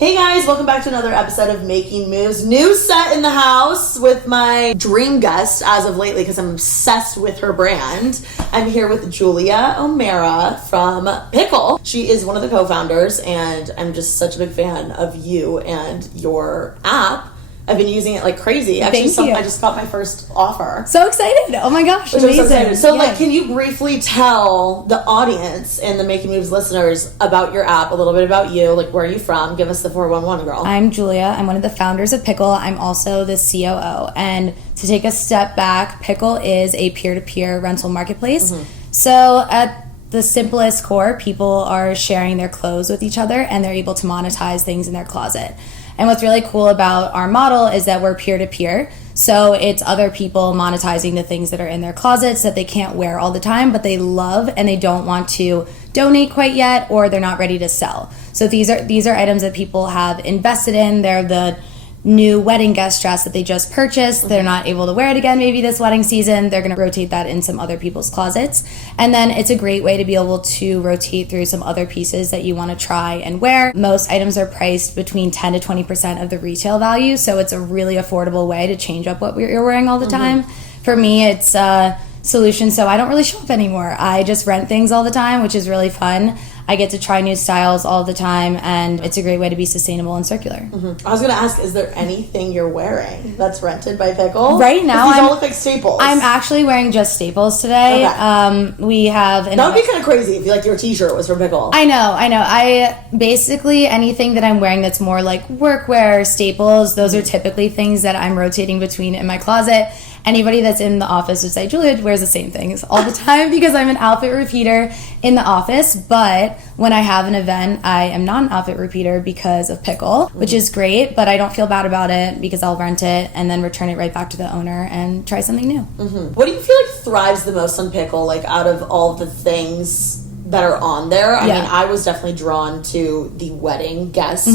Hey guys, welcome back to another episode of Making Moves. New set in the house with my dream guest as of lately because I'm obsessed with her brand. I'm here with Julia O'Mara from Pickle. She is one of the co-founders and I'm just such a big fan of you and your app. I've been using it like crazy. Actually, Thank you. I just got my first offer. So excited. Oh my gosh, Which amazing. I'm so excited. So, Yeah. can you briefly tell the audience and the Making Moves listeners about your app, a little bit about you, like where are you from? Give us the 411 girl. I'm Julia. I'm one of the founders of Pickle. I'm also the COO. And to take a step back, Pickle is a peer-to-peer rental marketplace. Mm-hmm. So at the simplest core, people are sharing their clothes with each other and they're able to monetize things in their closet. And what's really cool about our model is that we're peer-to-peer. So it's other people monetizing the things that are in their closets that they can't wear all the time, but they love and they don't want to donate quite yet, or they're not ready to sell. So these are items that people have invested in. They're the new wedding guest dress that they just purchased. They're not able to wear it again maybe this wedding season. They're going to rotate that in some other people's closets. And then it's a great way to be able to rotate through some other pieces that you want to try and wear. Most items are priced between 10 to 20% of the retail value, so it's a really affordable way to change up what you're wearing all the time. For me, it's a solution, so I don't really shop anymore. I just rent things all the time, which is really fun. I get to try new styles all the time, and it's a great way to be sustainable and circular. Mm-hmm. I was going to ask, is there anything you're wearing that's rented by Pickle? Right now, these all look like staples. I'm actually wearing just staples today. Okay. We have... That would be kind of crazy if your t-shirt was from Pickle. I know. I basically, anything that I'm wearing that's more like workwear, staples, those are typically things that I'm rotating between in my closet. Anybody that's in the office would say, Julia wears the same things all the time because I'm an outfit repeater in the office. But when I have an event, I am not an outfit repeater because of Pickle, which is great. But I don't feel bad about it because I'll rent it and then return it right back to the owner and try something new. Mm-hmm. What do you feel like thrives the most on Pickle, like out of all the things that are on there? I mean, I was definitely drawn to the wedding guest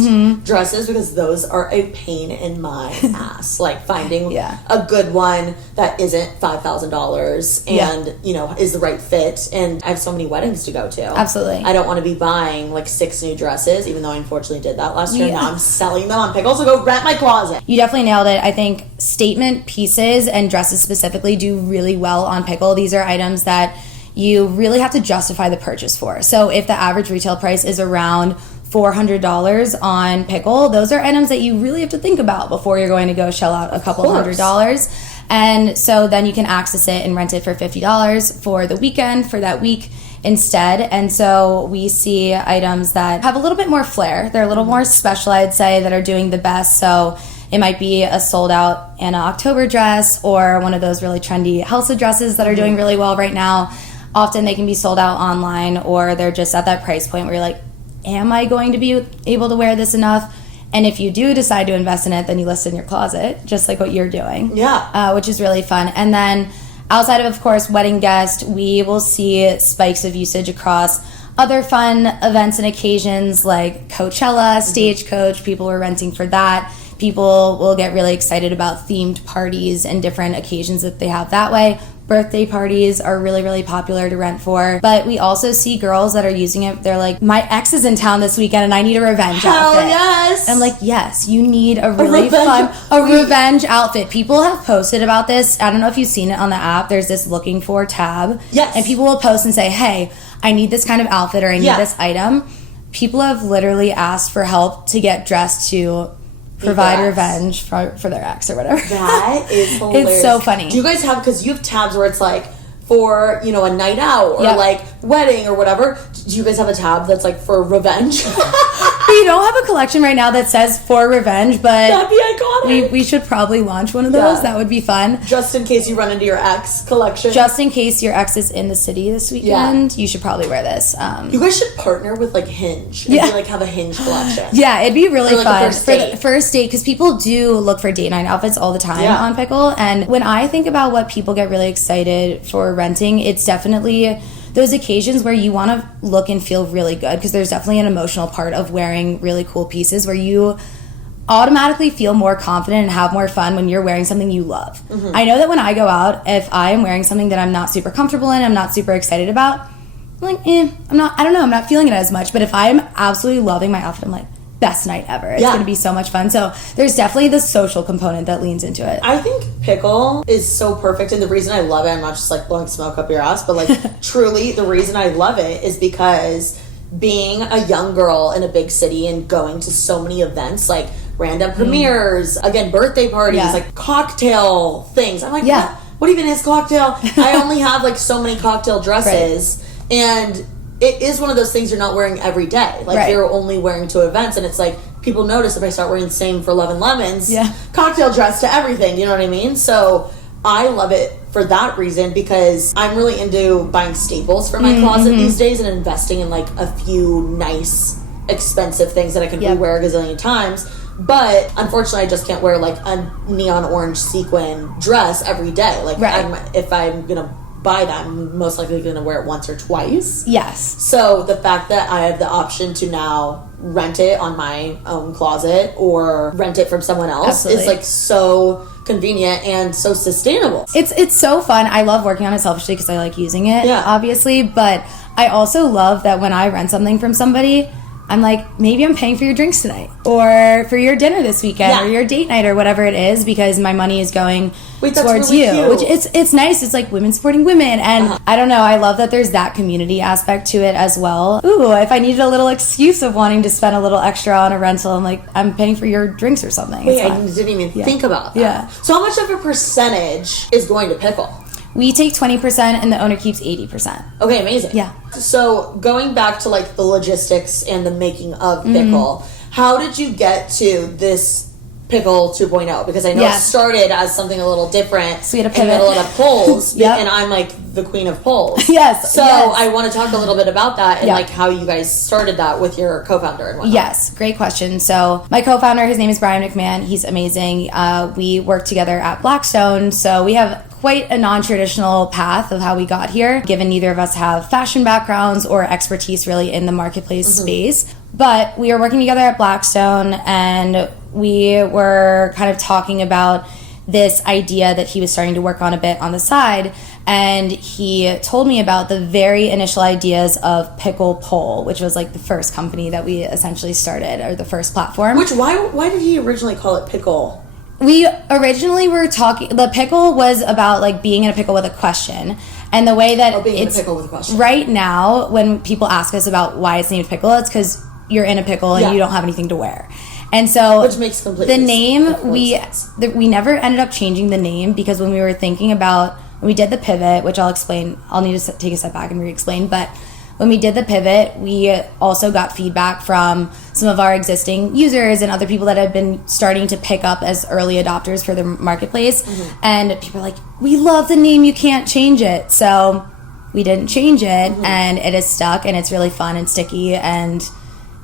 dresses because those are a pain in my ass. Like finding a good one that isn't $5,000 and, is the right fit. And I have so many weddings to go to. Absolutely. I don't want to be buying like 6 new dresses, even though I unfortunately did that last year. Now I'm selling them on Pickle, so go rent my closet. You definitely nailed it. I think statement pieces and dresses specifically do really well on Pickle. These are items that you really have to justify the purchase for. So if the average retail price is around $400 on Pickle, those are items that you really have to think about before you're going to go shell out a couple $100. And so then you can access it and rent it for $50 for the weekend, for that week instead. And so we see items that have a little bit more flair. They're a little more special, I'd say, that are doing the best. So it might be a sold out Anna October dress or one of those really trendy Helsa dresses that are doing really well right now. Often they can be sold out online, or they're just at that price point where you're like, am I going to be able to wear this enough? And if you do decide to invest in it, then you list it in your closet, just like what you're doing. Which is really fun. And then outside of course, wedding guest, we will see spikes of usage across other fun events and occasions like Coachella, Stagecoach. People are renting for that. People will get really excited about themed parties and different occasions that they have that way. Birthday parties are really, really popular to rent for. But we also see girls that are using it. They're like, my ex is in town this weekend and I need a revenge outfit. Yes. I'm like, yes, you need a really revenge outfit. People have posted about this. I don't know if you've seen it on the app. There's this looking for tab. Yes. And people will post and say, hey, I need this kind of outfit or I need this item. People have literally asked for help to get dressed to provide revenge for their ex or whatever. That is hilarious. It's so funny. Do you guys have, because you have tabs where it's like for, a night out or like wedding or whatever. Do you guys have a tab that's like for revenge? We don't have a collection right now that says for revenge, but that'd be iconic. We should probably launch one of those. That would be fun. Just in case you run into your ex collection. Just in case your ex is in the city this weekend, you should probably wear this. You guys should partner with like Hinge and have a Hinge collection. Yeah, it'd be really fun for the first date, because people do look for date night outfits all the time on Pickle. And when I think about what people get really excited for renting, it's definitely those occasions where you want to look and feel really good, because there's definitely an emotional part of wearing really cool pieces where you automatically feel more confident and have more fun when you're wearing something you love. Mm-hmm. I know that when I go out, if I'm wearing something that I'm not super comfortable in, I'm not super excited about, I'm like, I'm not feeling it as much. But if I'm absolutely loving my outfit, I'm like, best night ever. It's going to be so much fun. So there's definitely the social component that leans into it. I think pickle is so perfect, and the reason I love it, I'm not just like blowing smoke up your ass, but like truly the reason I love it is because being a young girl in a big city and going to so many events, like random premieres, again, birthday parties, like cocktail things. I'm like, what even is cocktail? I only have like so many cocktail dresses, and it is one of those things you're not wearing every day. Like you're only wearing to events, and it's like people notice if I start wearing the same for Love and Lemons, cocktail dress to everything, you know what I mean? So I love it for that reason, because I'm really into buying staples for my closet these days and investing in like a few nice, expensive things that I can rewear a gazillion times. But unfortunately, I just can't wear like a neon orange sequin dress every day. Like if I'm gonna buy that, I'm most likely gonna wear it once or twice. Yes. So the fact that I have the option to now rent it on my own closet or rent it from someone else is like so convenient and so sustainable. It's so fun. I love working on it selfishly because I like using it, obviously. But I also love that when I rent something from somebody, I'm like, maybe I'm paying for your drinks tonight or for your dinner this weekend or your date night or whatever it is, because my money is going towards really you. cute. Which it's nice. It's like women supporting women. And I don't know, I love that there's that community aspect to it as well. Ooh, if I needed a little excuse of wanting to spend a little extra on a rental, I'm like, I'm paying for your drinks or something. Wait, I didn't even think about that. Yeah. So how much of a percentage is going to pickle? We take 20% and the owner keeps 80%. Okay, amazing. Yeah. So going back to like the logistics and the making of pickle, how did you get to this pickle 2.0? Because I know it started as something a little different. So we had a pivot. In the middle of polls, and I'm like the queen of polls. Yes. So I want to talk a little bit about that and like how you guys started that with your co-founder and whatnot. Yes, great question. So my co-founder, his name is Brian McMahon. He's amazing. We worked together at Blackstone, so we have quite a non-traditional path of how we got here, given neither of us have fashion backgrounds or expertise really in the marketplace space. But we were working together at Blackstone, and we were kind of talking about this idea that he was starting to work on a bit on the side, and he told me about the very initial ideas of Pickle Pole, which was like the first company that we essentially started, or the first platform. Which, why did he originally call it Pickle? We originally were talking, the pickle was about like being in a pickle with a question. And the way that being in a pickle with a question. Right now, when people ask us about why it's named Pickle, it's because you're in a pickle and you don't have anything to wear. And so which makes complete the name, sense. we never ended up changing the name, because when we were thinking about, when we did the pivot, which I'll explain, I'll need to take a step back and re-explain, but when we did the pivot, we also got feedback from some of our existing users and other people that have been starting to pick up as early adopters for the marketplace. And people are like, we love the name, you can't change it. So we didn't change it, and it is stuck, and it's really fun and sticky. And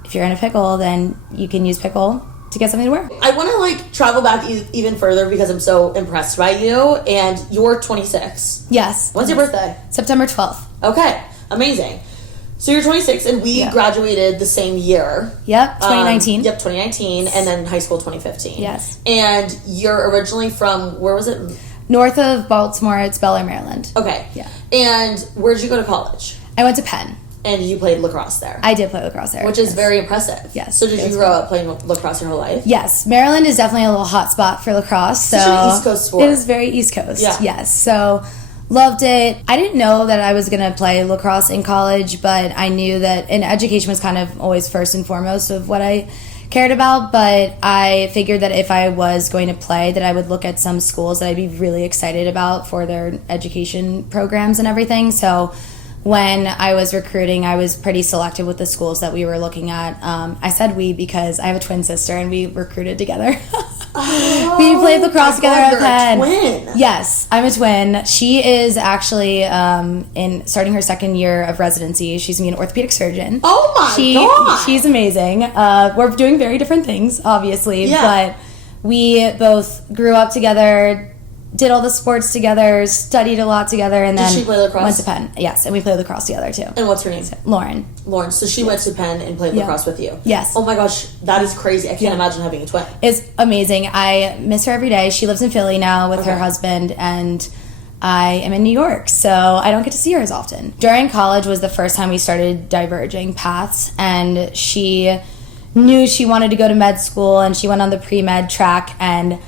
if you're in a pickle, then you can use pickle to get something to wear. I want to like travel back even further because I'm so impressed by you, and you're 26. Yes. When's your birthday? September 12th. Okay, amazing. So you're 26, and we graduated the same year. Yep, 2019. 2019, and then high school 2015. Yes. And you're originally from, where was it? North of Baltimore, it's Bel Air, Maryland. Okay. Yeah. And where'd you go to college? I went to Penn. And you played lacrosse there. I did play lacrosse there. Which is very impressive. Yes. So did you grow up playing lacrosse your whole life? Yes. Maryland is definitely a little hot spot for lacrosse. So it's an East Coast sport. It is very East Coast. Yeah. Yes. So loved it. I didn't know that I was going to play lacrosse in college, but I knew that, and education was kind of always first and foremost of what I cared about, but I figured that if I was going to play, that I would look at some schools that I'd be really excited about for their education programs and everything. So when I was recruiting, I was pretty selective with the schools that we were looking at. I said we because I have a twin sister and we recruited together. We played lacrosse together at Penn. You're a twin. Yes, I'm a twin. She is actually in starting her second year of residency. She's going to be an orthopedic surgeon. Oh my God. She's amazing. We're doing very different things, obviously, but we both grew up together, did all the sports together, studied a lot together, and then she play lacrosse? Went to Penn. Yes, and we played lacrosse together too. And what's her name? Lauren. Lauren. So she went to Penn and played lacrosse with you. Yes. Oh my gosh, that is crazy. I can't imagine having a twin. It's amazing. I miss her every day. She lives in Philly now with her husband, and I am in New York, so I don't get to see her as often. During college was the first time we started diverging paths, and she knew she wanted to go to med school, and she went on the pre-med track, and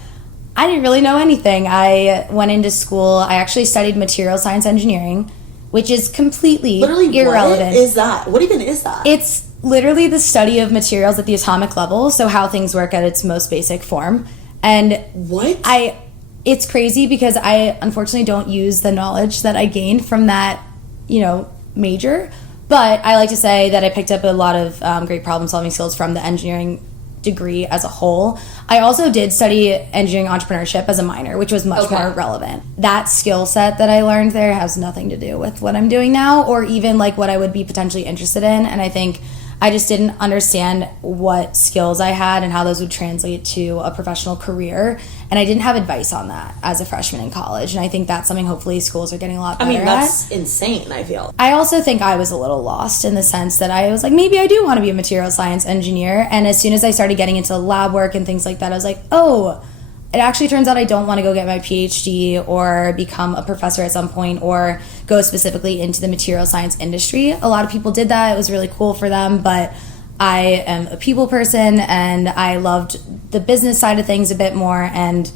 I didn't really know anything. I went into school. I actually studied material science engineering, which is completely irrelevant. What is that? What even is that? It's literally the study of materials at the atomic level, so how things work at its most basic form. And it's crazy because I unfortunately don't use the knowledge that I gained from that, major. But I like to say that I picked up a lot of great problem solving skills from the engineering degree as a whole. I also did study engineering entrepreneurship as a minor, which was much more relevant. That skill set that I learned there has nothing to do with what I'm doing now, or even like what I would be potentially interested in. And I think I just didn't understand what skills I had and how those would translate to a professional career. And I didn't have advice on that as a freshman in college. And I think that's something hopefully schools are getting a lot better at. That's insane, I feel. I also think I was a little lost in the sense that I was like, maybe I do want to be a material science engineer. And as soon as I started getting into lab work and things like that, I was like, oh, it actually turns out I don't want to go get my PhD or become a professor at some point or go specifically into the material science industry. A lot of people did that. It was really cool for them, but I am a people person and I loved the business side of things a bit more. And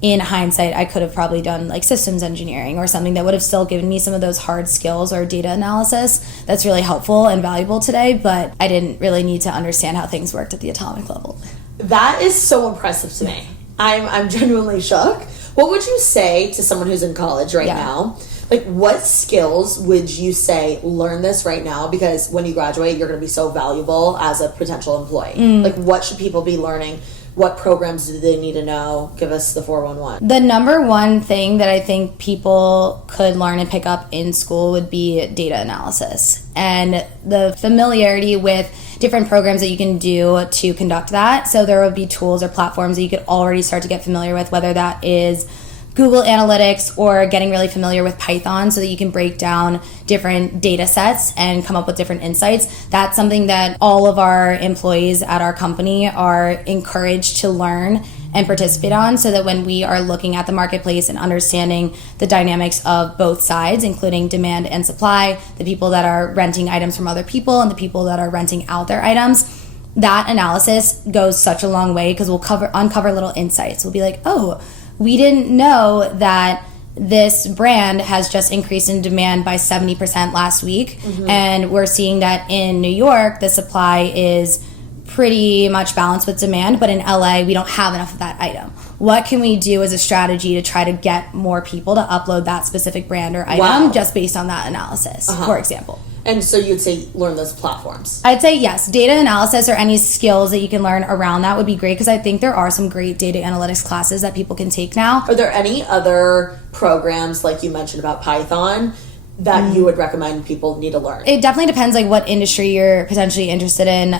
in hindsight, I could have probably done like systems engineering or something that would have still given me some of those hard skills or data analysis that's really helpful and valuable today, but I didn't really need to understand how things worked at the atomic level. That is so impressive to me. I'm genuinely shook. What would you say to someone who's in college right now? Like, what skills would you say, learn this right now, because when you graduate, you're going to be so valuable as a potential employee. Like, what should people be learning? What programs do they need to know? Give us the 411. The number one thing that I think people could learn and pick up in school would be data analysis and the familiarity with different programs that you can do to conduct that. So there would be tools or platforms that you could already start to get familiar with, whether that is Google Analytics or getting really familiar with Python so that you can break down different data sets and come up with different insights. That's something that all of our employees at our company are encouraged to learn and participate on, so that when we are looking at the marketplace and understanding the dynamics of both sides, including demand and supply, the people that are renting items from other people and the people that are renting out their items, that analysis goes such a long way because we'll uncover little insights. We'll be like, oh, we didn't know that this brand has just increased in demand by 70% last week. And we're seeing that in New York, the supply is pretty much balanced with demand, but in LA, we don't have enough of that item. What can we do as a strategy to try to get more people to upload that specific brand or item just based on that analysis, for example? And so you'd say learn those platforms. I'd say yes. Data analysis or any skills that you can learn around that would be great, because I think there are some great data analytics classes that people can take now. Are there any other programs, like you mentioned about Python, that you would recommend people need to learn? It definitely depends like what industry you're potentially interested in.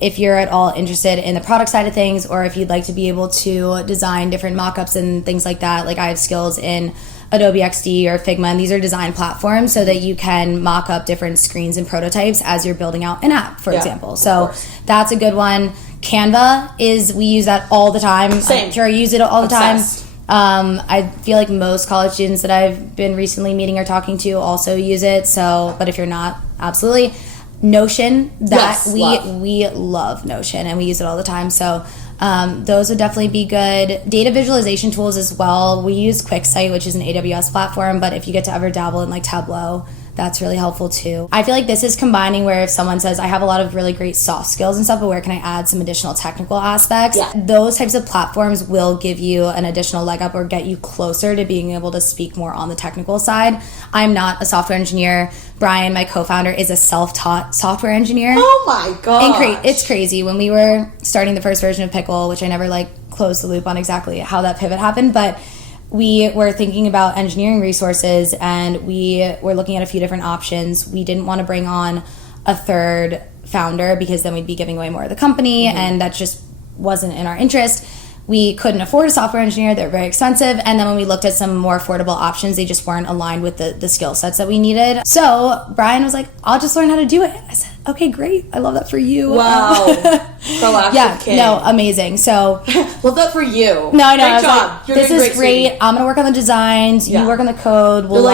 If you're at all interested in the product side of things, or if you'd like to be able to design different mock-ups and things like that, like I have skills in Adobe XD or Figma, and these are design platforms so that you can mock up different screens and prototypes as you're building out an app, for example. So that's a good one. Canva we use that all the time. Same. I'm sure I use it all the time. Obsessed. I feel like most college students that I've been recently meeting or talking to also use it. So, but if you're not, absolutely. Notion, we love Notion and we use it all the time. So those would definitely be good. Data visualization tools as well. We use QuickSight, which is an AWS platform, but if you get to ever dabble in like Tableau, that's really helpful too. I feel like this is combining where if someone says, I have a lot of really great soft skills and stuff, but where can I add some additional technical aspects? Yeah. Those types of platforms will give you an additional leg up or get you closer to being able to speak more on the technical side. I'm not a software engineer. Brian, my co-founder, is a self-taught software engineer. Oh my god! It's crazy. When we were starting the first version of Pickle, which I never closed the loop on exactly how that pivot happened, but we were thinking about engineering resources and we were looking at a few different options. We didn't want to bring on a third founder because then we'd be giving away more of the company, and that just wasn't in our interest. We couldn't afford a software engineer. They're very expensive. And then when we looked at some more affordable options, they just weren't aligned with the skill sets that we needed. So Brian was like, I'll just learn how to do it. I said, okay, great. I love that for you. Wow. Proactive king. No, amazing. So love that for you. No, I know. Great job. Like, this is great. I'm gonna work on the designs. You work on the code. We'll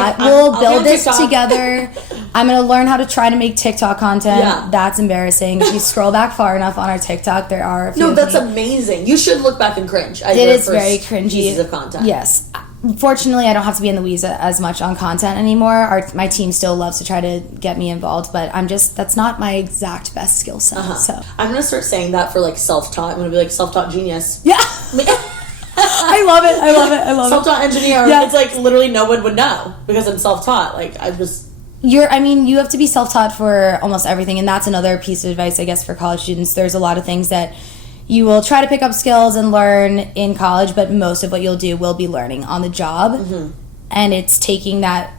build this together. I'm gonna learn how to try to make TikTok content. Yeah. That's embarrassing. If you scroll back far enough on our TikTok, there are a few. No, that's amazing. You should look back and cringe. It is very cringy. Pieces of content. Yes. Fortunately, I don't have to be in the weeds as much on content anymore. My team still loves to try to get me involved, but that's not my exact best skill set. So I'm gonna start saying that for like self-taught. I'm gonna be like self-taught genius. Yeah. I love it. Self-taught engineer. Yeah. It's like literally no one would know because I'm self-taught. Like you have to be self-taught for almost everything, and that's another piece of advice, I guess, for college students. There's a lot of things that you will try to pick up skills and learn in college, but most of what you'll do will be learning on the job. Mm-hmm. And it's taking that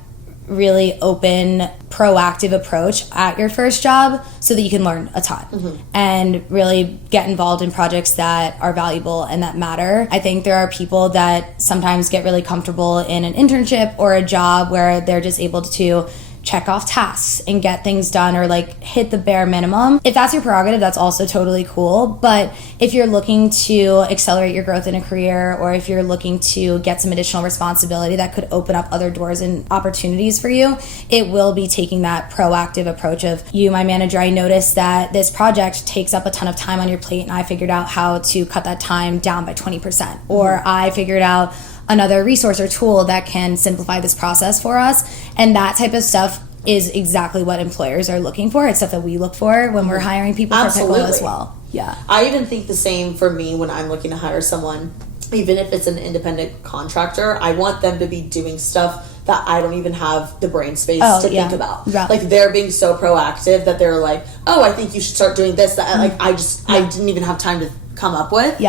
really open, proactive approach at your first job so that you can learn a ton and really get involved in projects that are valuable and that matter. I think there are people that sometimes get really comfortable in an internship or a job where they're just able to check off tasks and get things done or like hit the bare minimum. If that's your prerogative, that's also totally cool. But if you're looking to accelerate your growth in a career, or if you're looking to get some additional responsibility that could open up other doors and opportunities for you, it will be taking that proactive approach of, you, my manager, I noticed that this project takes up a ton of time on your plate and I figured out how to cut that time down by 20%. Or I figured out another resource or tool that can simplify this process for us. And that type of stuff is exactly what employers are looking for. It's stuff that we look for when we're hiring people for Pickle as well. Yeah. I even think the same for me when I'm looking to hire someone. Even if it's an independent contractor, I want them to be doing stuff that I don't even have the brain space to think about. Yeah. Like they're being so proactive that they're like, oh, I think you should start doing this. That I didn't even have time to come up with,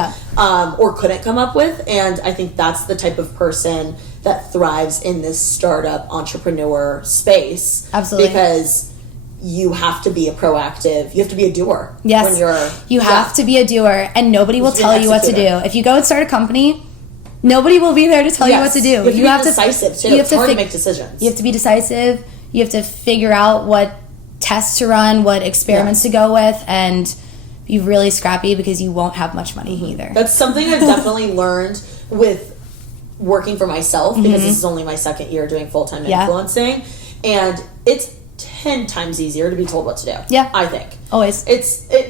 or couldn't come up with. And I think that's the type of person that thrives in this startup entrepreneur space. Absolutely. Because you have to be you have to be a doer. Yes. When you have to be a doer, and nobody will tell you what to do. If you go and start a company, nobody will be there to tell you what to do. You have to be decisive too. It's hard to make decisions. You have to be decisive. You have to figure out what tests to run, what experiments to go with, and be really scrappy because you won't have much money either. That's something I've definitely learned with working for myself, because this is only my second year doing full-time influencing, and it's 10 times easier to be told what to do. Yeah. I think. Always.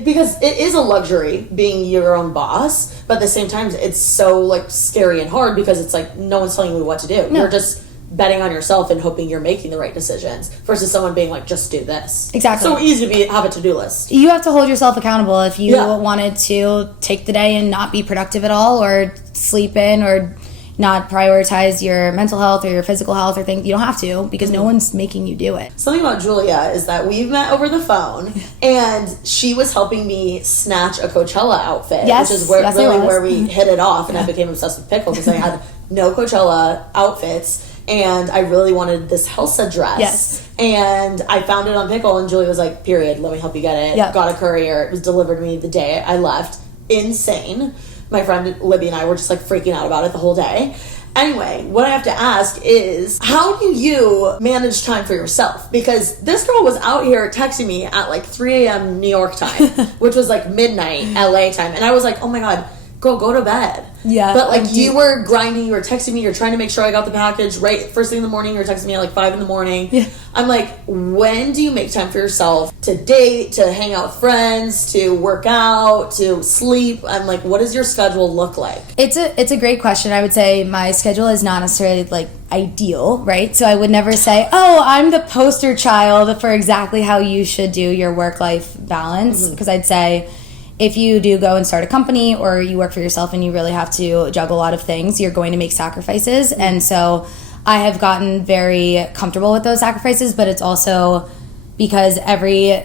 Because it is a luxury being your own boss, but at the same time it's so like scary and hard because it's like no one's telling you what to do. No. You're just betting on yourself and hoping you're making the right decisions versus someone being like, just do this. Exactly. So easy to have a to-do list. You have to hold yourself accountable. If you wanted to take the day and not be productive at all, or sleep in, or not prioritize your mental health or your physical health or things, you don't have to, because no one's making you do it. Something about Julia is that we've met over the phone, and she was helping me snatch a Coachella outfit, which is where we hit it off, and I became obsessed with Pickle because I had no Coachella outfits. And I really wanted this Helsa dress. Yes. And I found it on Pickle, and Julie was like, period, let me help you get it. Yep. Got a courier. It was delivered to me the day I left. Insane. My friend Libby and I were just like freaking out about it the whole day. Anyway, what I have to ask is, how do you manage time for yourself? Because this girl was out here texting me at like 3 a.m. New York time, which was like midnight LA time. And I was like, oh my God, go to bed. Yeah. But like you were grinding, you were texting me, you're trying to make sure I got the package right first thing in the morning, you're texting me at like 5 in the morning. Yeah. I'm like, when do you make time for yourself to date, to hang out with friends, to work out, to sleep? I'm like, what does your schedule look like? It's a great question. I would say my schedule is not necessarily like ideal, right? So I would never say, oh, I'm the poster child for exactly how you should do your work-life balance, because I'd say, if you do go and start a company or you work for yourself and you really have to juggle a lot of things, you're going to make sacrifices. And so I have gotten very comfortable with those sacrifices, but it's also because every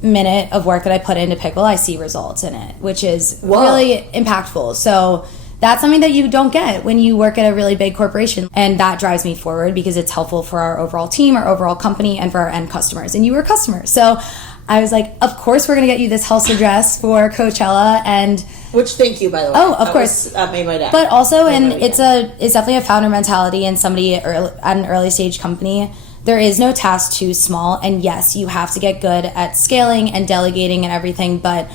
minute of work that I put into Pickle, I see results in it, which is really impactful. So that's something that you don't get when you work at a really big corporation. And that drives me forward because it's helpful for our overall team, our overall company, and for our end customers. And you were customers. So I was like, of course we're going to get you this Helsa dress for Coachella. And which, thank you, by the way. Oh, of course. That made my day. But also, and it's definitely a founder mentality, and somebody at an early stage company there is no task too small. And yes, you have to get good at scaling and delegating and everything, but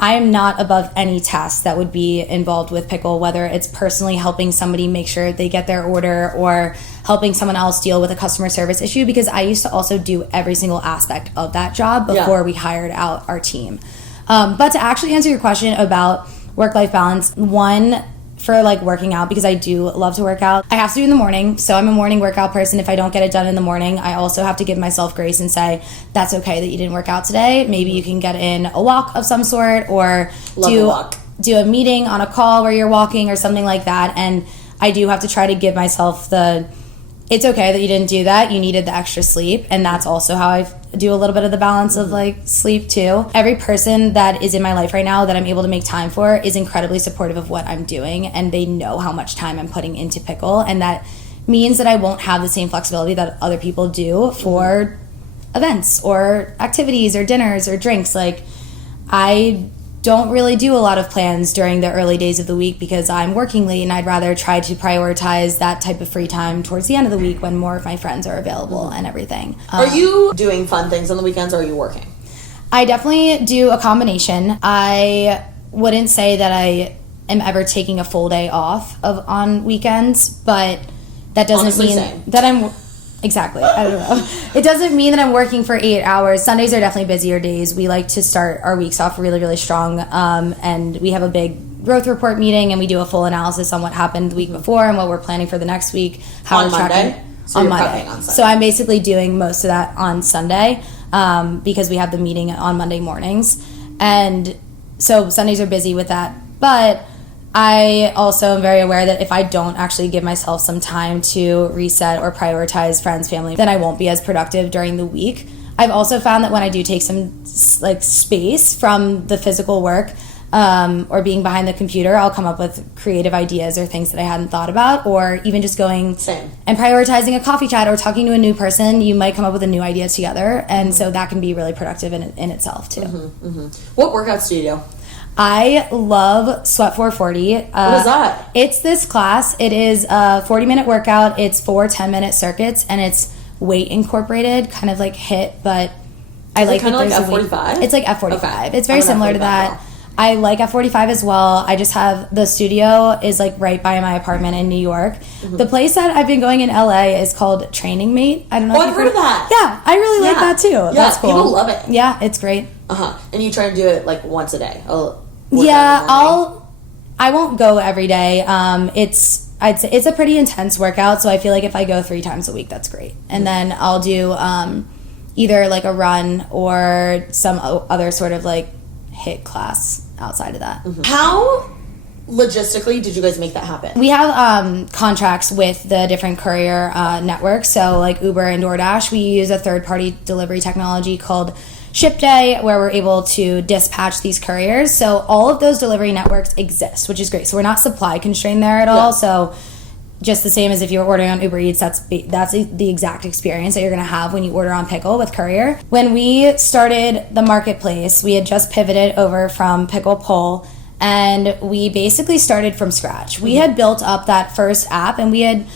I am not above any task that would be involved with Pickle, whether it's personally helping somebody make sure they get their order or helping someone else deal with a customer service issue, because I used to also do every single aspect of that job before we hired out our team. But to actually answer your question about work-life balance, one, for like working out, because I do love to work out, I have to do it in the morning. So I'm a morning workout person. If I don't get it done in the morning, I also have to give myself grace and say, that's okay that you didn't work out today. Maybe you can get in a walk of some sort, or do a meeting on a call where you're walking or something like that. And I do have to try to give myself it's okay that you didn't do that. You needed the extra sleep. And that's also how I do a little bit of the balance of like sleep too. Every person that is in my life right now that I'm able to make time for is incredibly supportive of what I'm doing. And they know how much time I'm putting into Pickle. And that means that I won't have the same flexibility that other people do for events or activities or dinners or drinks. Like, I don't really do a lot of plans during the early days of the week because I'm working late, and I'd rather try to prioritize that type of free time towards the end of the week when more of my friends are available and everything. Are you doing fun things on the weekends, or are you working? I definitely do a combination. I wouldn't say that I am ever taking a full day off on weekends, but that doesn't mean that I'm... Exactly. I don't know. It doesn't mean that I'm working for 8 hours. Sundays are definitely busier days. We like to start our weeks off really, really strong. And we have a big growth report meeting, and we do a full analysis on what happened the week before and what we're planning for the next week. How we're tracking on Monday. So I'm basically doing most of that on Sunday because we have the meeting on Monday mornings. And so Sundays are busy with that. But I also am very aware that if I don't actually give myself some time to reset or prioritize friends, family, then I won't be as productive during the week. I've also found that when I do take some like space from the physical work or being behind the computer, I'll come up with creative ideas or things that I hadn't thought about, or even just going and prioritizing a coffee chat or talking to a new person. You might come up with a new idea together, and so that can be really productive in itself too. What workouts do you do? I love Sweat 440. What is that? It's this class. It is a 40-minute workout. It's 4 10-minute circuits, and it's weight incorporated, kind of like HIIT, but I like kind of like F45? It's like F45. Okay. It's very similar to that. I like F45 as well. I just have the studio is like right by my apartment in New York. The place that I've been going in LA is called Training Mate. I don't know. Oh, I've heard of that. Yeah, I really like that too. Yeah, that's cool. People love it. Yeah, it's great. And you try to do it like once a day. I won't go every day. I'd say it's a pretty intense workout, so I feel like if I go 3 times a week, that's great. And then I'll do either like a run or some other sort of like HIIT class outside of that. How logistically did you guys make that happen? We have contracts with the different courier networks, so like Uber and DoorDash. We use a third-party delivery technology called Ship Day, where we're able to dispatch these couriers. So all of those delivery networks exist, which is great. So we're not supply constrained there at all. So just the same as if you're ordering on Uber Eats, that's the exact experience that you're going to have when you order on Pickle with courier. When we started the marketplace, we had just pivoted over from Pickle Pull, and we basically started from scratch. We had built up that first app, and we had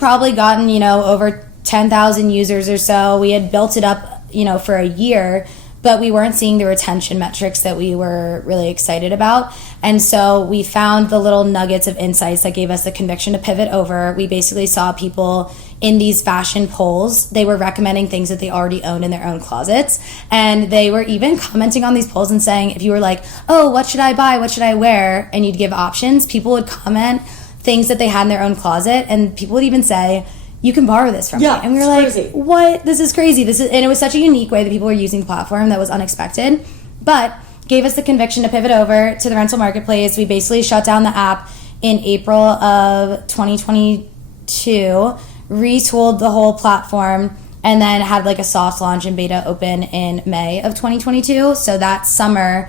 probably gotten over 10,000 users or so. We had built it up for a year, but we weren't seeing the retention metrics that we were really excited about. And so we found the little nuggets of insights that gave us the conviction to pivot over. We basically saw people in these fashion polls. They were recommending things that they already owned in their own closets. And they were even commenting on these polls and saying, if you were like, oh, what should I buy? What should I wear? And you'd give options, people would comment things that they had in their own closet. And people would even say, you can borrow this from me. And we were like, crazy. What? This is crazy. And it was such a unique way that people were using the platform that was unexpected, but gave us the conviction to pivot over to the rental marketplace. We basically shut down the app in April of 2022, retooled the whole platform, and then had like a soft launch and beta open in May of 2022. So that summer,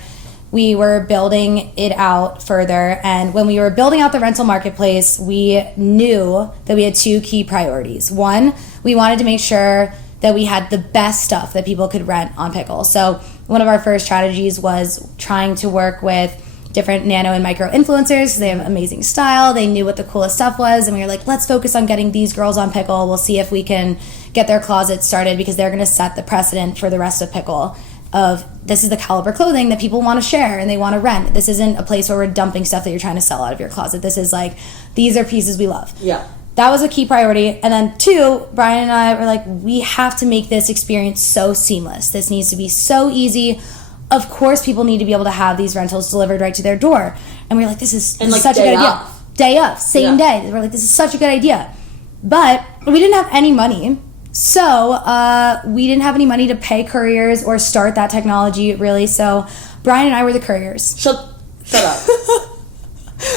we were building it out further. And when we were building out the rental marketplace, we knew that we had 2 key priorities. One, we wanted to make sure that we had the best stuff that people could rent on Pickle. So one of our first strategies was trying to work with different nano and micro influencers. They have amazing style. They knew what the coolest stuff was. And we were like, let's focus on getting these girls on Pickle. We'll see if we can get their closet started, because they're going to set the precedent for the rest of Pickle of this is the caliber clothing that people want to share and they want to rent. This isn't a place where we're dumping stuff that you're trying to sell out of your closet. This is like, these are pieces we love. Yeah. That was a key priority. And then 2, Brian and I were like, we have to make this experience so seamless. This needs to be so easy. Of course, people need to be able to have these rentals delivered right to their door. And we were like, this is like such a good idea. Day of, same Yeah. day. We're like, this is such a good idea. But we didn't have any money. So we didn't have any money to pay couriers or start that technology, really. So Brian and I were the couriers. Shut up.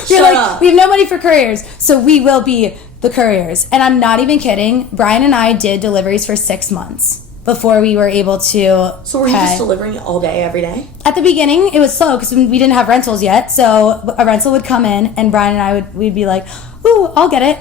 You're like, we have no money for couriers, so we will be the couriers. And I'm not even kidding. Brian and I did deliveries for 6 months before we were able to So were you just delivering all day, every day? At the beginning, it was slow because we didn't have rentals yet. So a rental would come in, and Brian and I we'd be like, ooh, I'll get it.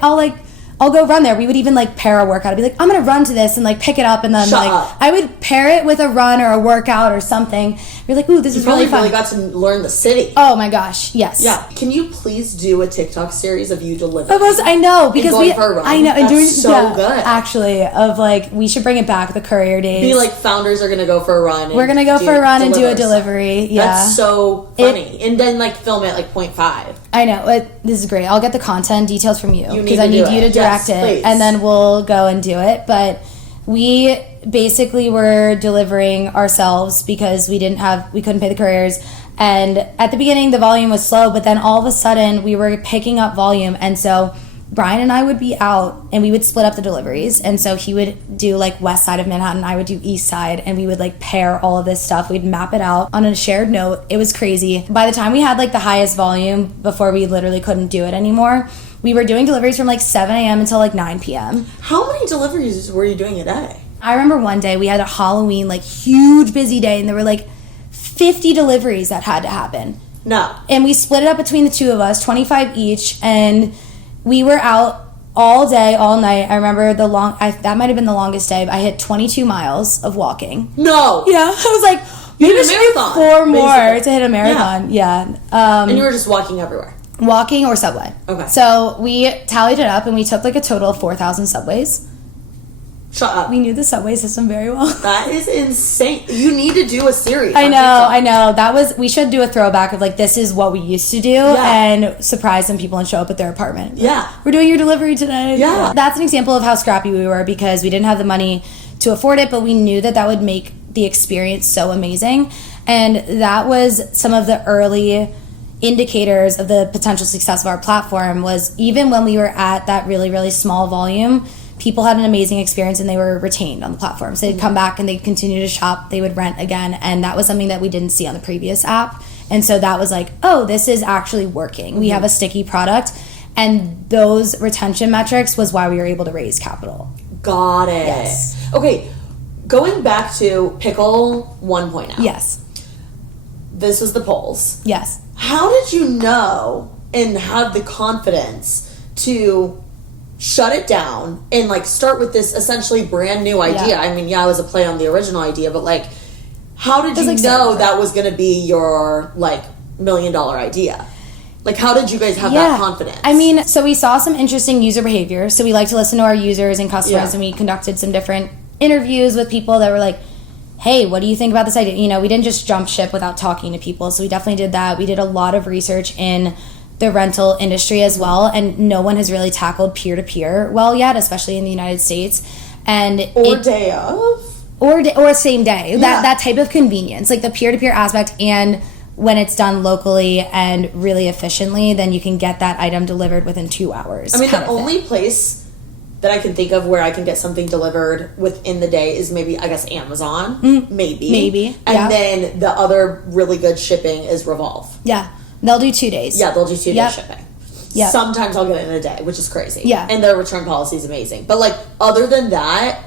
I'll go run there. We would even like pair a workout. I'd be like, I'm gonna run to this and like pick it up, and then I would pair it with a run or a workout or something. You're like, ooh, this is really fun. You got to learn the city. Oh my gosh, yes. Yeah. Can you please do a TikTok series of you delivering? I know, because going for a run? I know, and That's so good. Actually, of like, we should bring it back, the courier days. Be like, founders are gonna go for a run. We're gonna go for a run and do a delivery. Yeah, that's so funny. And then like film it like 0.5. I know. This is great. I'll get the content details from you because I need you to direct it, please. And then we'll go and do it. But we basically were delivering ourselves because we couldn't pay the couriers. And at the beginning, the volume was slow, but then all of a sudden, we were picking up volume, and so Brian and I would be out, and we would split up the deliveries. And so he would do like west side of Manhattan, I would do east side, and we would like pair all of this stuff. We'd map it out on a shared note. It was crazy. By the time we had like the highest volume, before we literally couldn't do it anymore, we were doing deliveries from like 7 a.m. until like 9 p.m. How many deliveries were you doing a day? I remember one day we had a Halloween like huge busy day, and there were like 50 deliveries that had to happen. No. And we split it up between the two of us, 25 each, and we were out all day, all night. I remember that might have been the longest day. I hit 22 miles of walking. No. Yeah. I was like, maybe we should do 4 more to hit a marathon. Yeah. And you were just walking everywhere? Walking or subway. Okay. So we tallied it up, and we took like a total of 4,000 subways. Shut up. We knew the subway system very well. That is insane. You need to do a series. I know. We should do a throwback of like, this is what we used to do, and surprise some people and show up at their apartment. Yeah. We're doing your delivery today. Yeah. That's an example of how scrappy we were, because we didn't have the money to afford it, but we knew that would make the experience so amazing. And that was some of the early indicators of the potential success of our platform. Was even when we were at that really, really small volume, people had an amazing experience and they were retained on the platform. So they'd come back and they'd continue to shop, they would rent again, and that was something that we didn't see on the previous app. And so that was like, oh, this is actually working. We have a sticky product, and those retention metrics was why we were able to raise capital. Got it. Yes. Okay, going back to Pickle 1.0. Yes. This was the polls. Yes. How did you know and have the confidence to shut it down and like start with this essentially brand new idea? Yeah. I mean, it was a play on the original idea, but like, how did you know that was going to be your like $1 million idea? Like, how did you guys have that confidence? I mean, so we saw some interesting user behavior. So we like to listen to our users and customers, and we conducted some different interviews with people that were like, hey, what do you think about this idea? You know, we didn't just jump ship without talking to people. So we definitely did that. We did a lot of research in the rental industry as well, and no one has really tackled peer-to-peer well yet, especially in the United States. And day of? Or same day. That type of convenience, like the peer-to-peer aspect, and when it's done locally and really efficiently, then you can get that item delivered within 2 hours. I mean, the only place that I can think of where I can get something delivered within the day is maybe, I guess, Amazon. Maybe. And then the other really good shipping is Revolve. Yeah. They'll do 2 days. Yeah, they'll do 2 day shipping. Yeah. Sometimes I'll get it in a day, which is crazy. Yeah. And their return policy is amazing. But, like, other than that,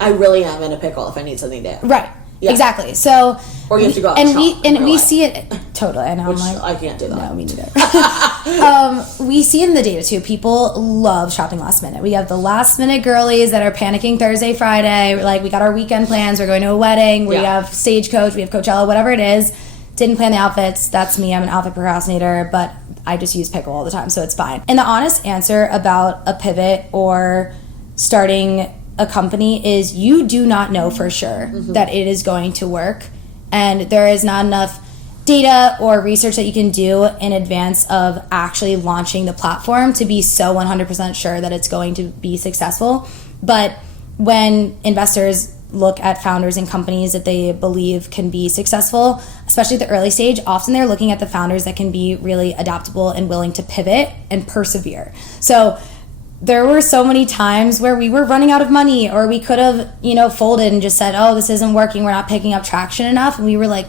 I really am in a pickle if I need something to. Right. Yeah. Exactly. So, or you have to go out and we see it totally. I know. Which I can't do that. No, me neither. We see in the data too. People love shopping last minute. We have the last minute girlies that are panicking Thursday, Friday. We're like, we got our weekend plans. We're going to a wedding. We have Stagecoach. We have Coachella. Whatever it is. didn't plan the outfits. That's me. I'm an outfit procrastinator, but I just use Pickle all the time, so it's fine. And the honest answer about a pivot or starting a company is you do not know for sure that it is going to work, and there is not enough data or research that you can do in advance of actually launching the platform to be so 100% sure that it's going to be successful. But when investors look at founders and companies that they believe can be successful, especially at the early stage, often they're looking at the founders that can be really adaptable and willing to pivot and persevere. So there were so many times where we were running out of money, or we could have, folded and just said, oh, this isn't working, we're not picking up traction enough. And we were like,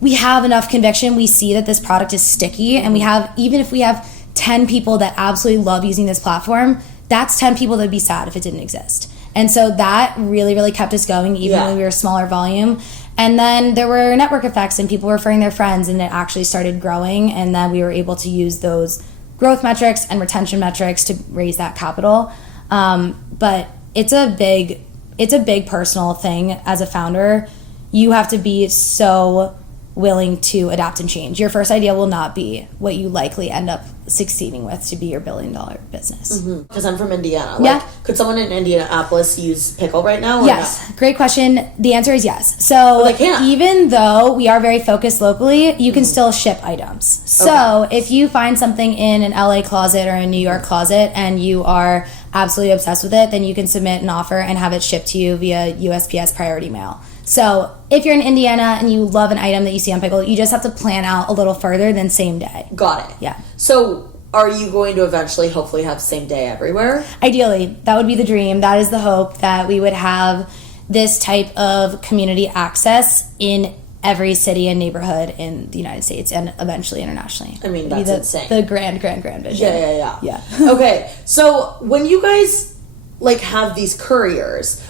we have enough conviction, we see that this product is sticky, and even if we have 10 people that absolutely love using this platform, that's 10 people that would be sad if it didn't exist. And so that really, really kept us going, even when we were smaller volume. And then there were network effects and people referring their friends, and it actually started growing. And then we were able to use those growth metrics and retention metrics to raise that capital. But it's a big personal thing as a founder. You have to be so willing to adapt and change. Your first idea will not be what you likely end up succeeding with to be your $1 billion business. Because I'm from Indiana. Could someone in Indianapolis use Pickle right now? Or yes. no? Great question. The answer is yes. So even though we are very focused locally, you can still ship items. So if you find something in an LA closet or a New York closet and you are absolutely obsessed with it, then you can submit an offer and have it shipped to you via USPS priority mail. So if you're in Indiana and you love an item that you see on Pickle, you just have to plan out a little further than same day. Got it. Yeah. So are you going to eventually hopefully have same day everywhere? Ideally. That would be the dream. That is the hope, that we would have this type of community access in every city and neighborhood in the United States and eventually internationally. I mean, that's insane. The grand vision. Yeah. Okay. So when you guys have these couriers,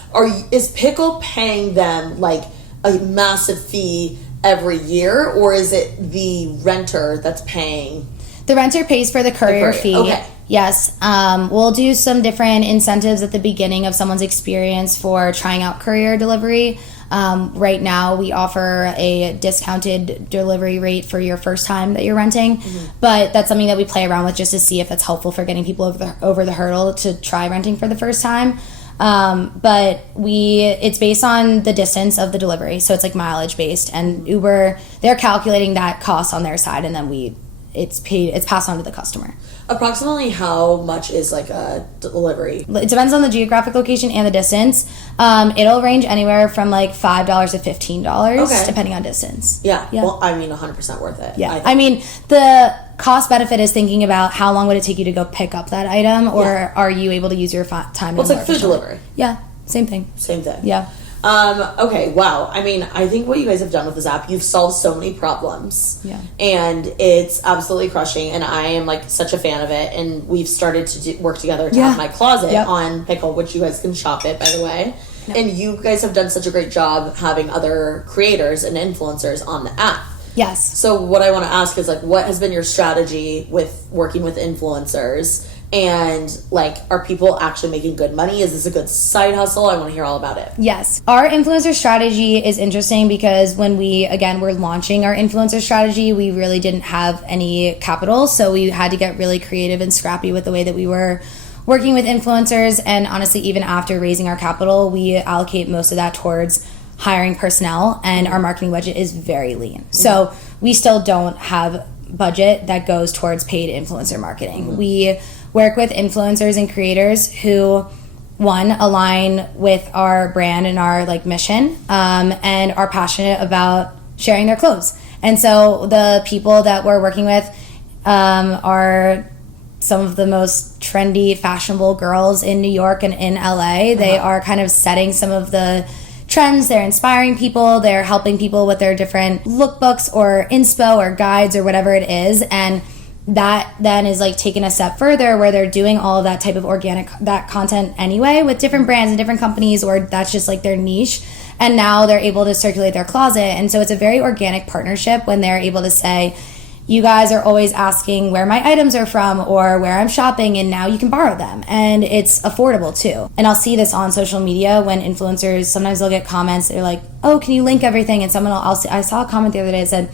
is Pickle paying them a massive fee every year, or is it the renter that's paying? The renter pays for the courier fee. Okay. Yes. We'll do some different incentives at the beginning of someone's experience for trying out courier delivery. Right now we offer a discounted delivery rate for your first time that you're renting, but that's something that we play around with just to see if that's helpful for getting people over the hurdle to try renting for the first time. But it's based on the distance of the delivery, so it's mileage based, and Uber, they're calculating that cost on their side, and then it's passed on to the customer. Approximately how much is a delivery? It depends on the geographic location and the distance. It'll range anywhere from $5 to $15, depending on distance. Yeah. Well, 100% worth it. Yeah. The cost benefit is thinking about how long would it take you to go pick up that item, or are you able to use your time? Well, it's food delivery. Yeah. Same thing. Yeah. Okay, wow. I think what you guys have done with this app, you've solved so many problems. Yeah. And it's absolutely crushing, and I am such a fan of it. And we've started to work together to have my closet on Pickle, which you guys can shop it, by the way. Yep. And you guys have done such a great job having other creators and influencers on the app. Yes. So what I want to ask is what has been your strategy with working with influencers? And are people actually making good money? Is this a good side hustle? I want to hear all about it. Yes. Our influencer strategy is interesting because when we're launching our influencer strategy, we really didn't have any capital. So we had to get really creative and scrappy with the way that we were working with influencers. And honestly, even after raising our capital, we allocate most of that towards hiring personnel, and our marketing budget is very lean. So we still don't have budget that goes towards paid influencer marketing. We work with influencers and creators who, one, align with our brand and our mission, and are passionate about sharing their clothes. And so the people that we're working with are some of the most trendy, fashionable girls in New York and in LA. They are kind of setting some of the trends. They're inspiring people. They're helping people with their different lookbooks or inspo or guides or whatever it is. And that then is taken a step further, where they're doing all of that type of organic content anyway with different brands and different companies, or that's just their niche, and now they're able to circulate their closet. And so it's a very organic partnership when they're able to say, you guys are always asking where my items are from or where I'm shopping, and now you can borrow them, and it's affordable too. And I'll see this on social media when influencers, sometimes they'll get comments, they're like, oh, can you link everything? And I saw a comment the other day that said,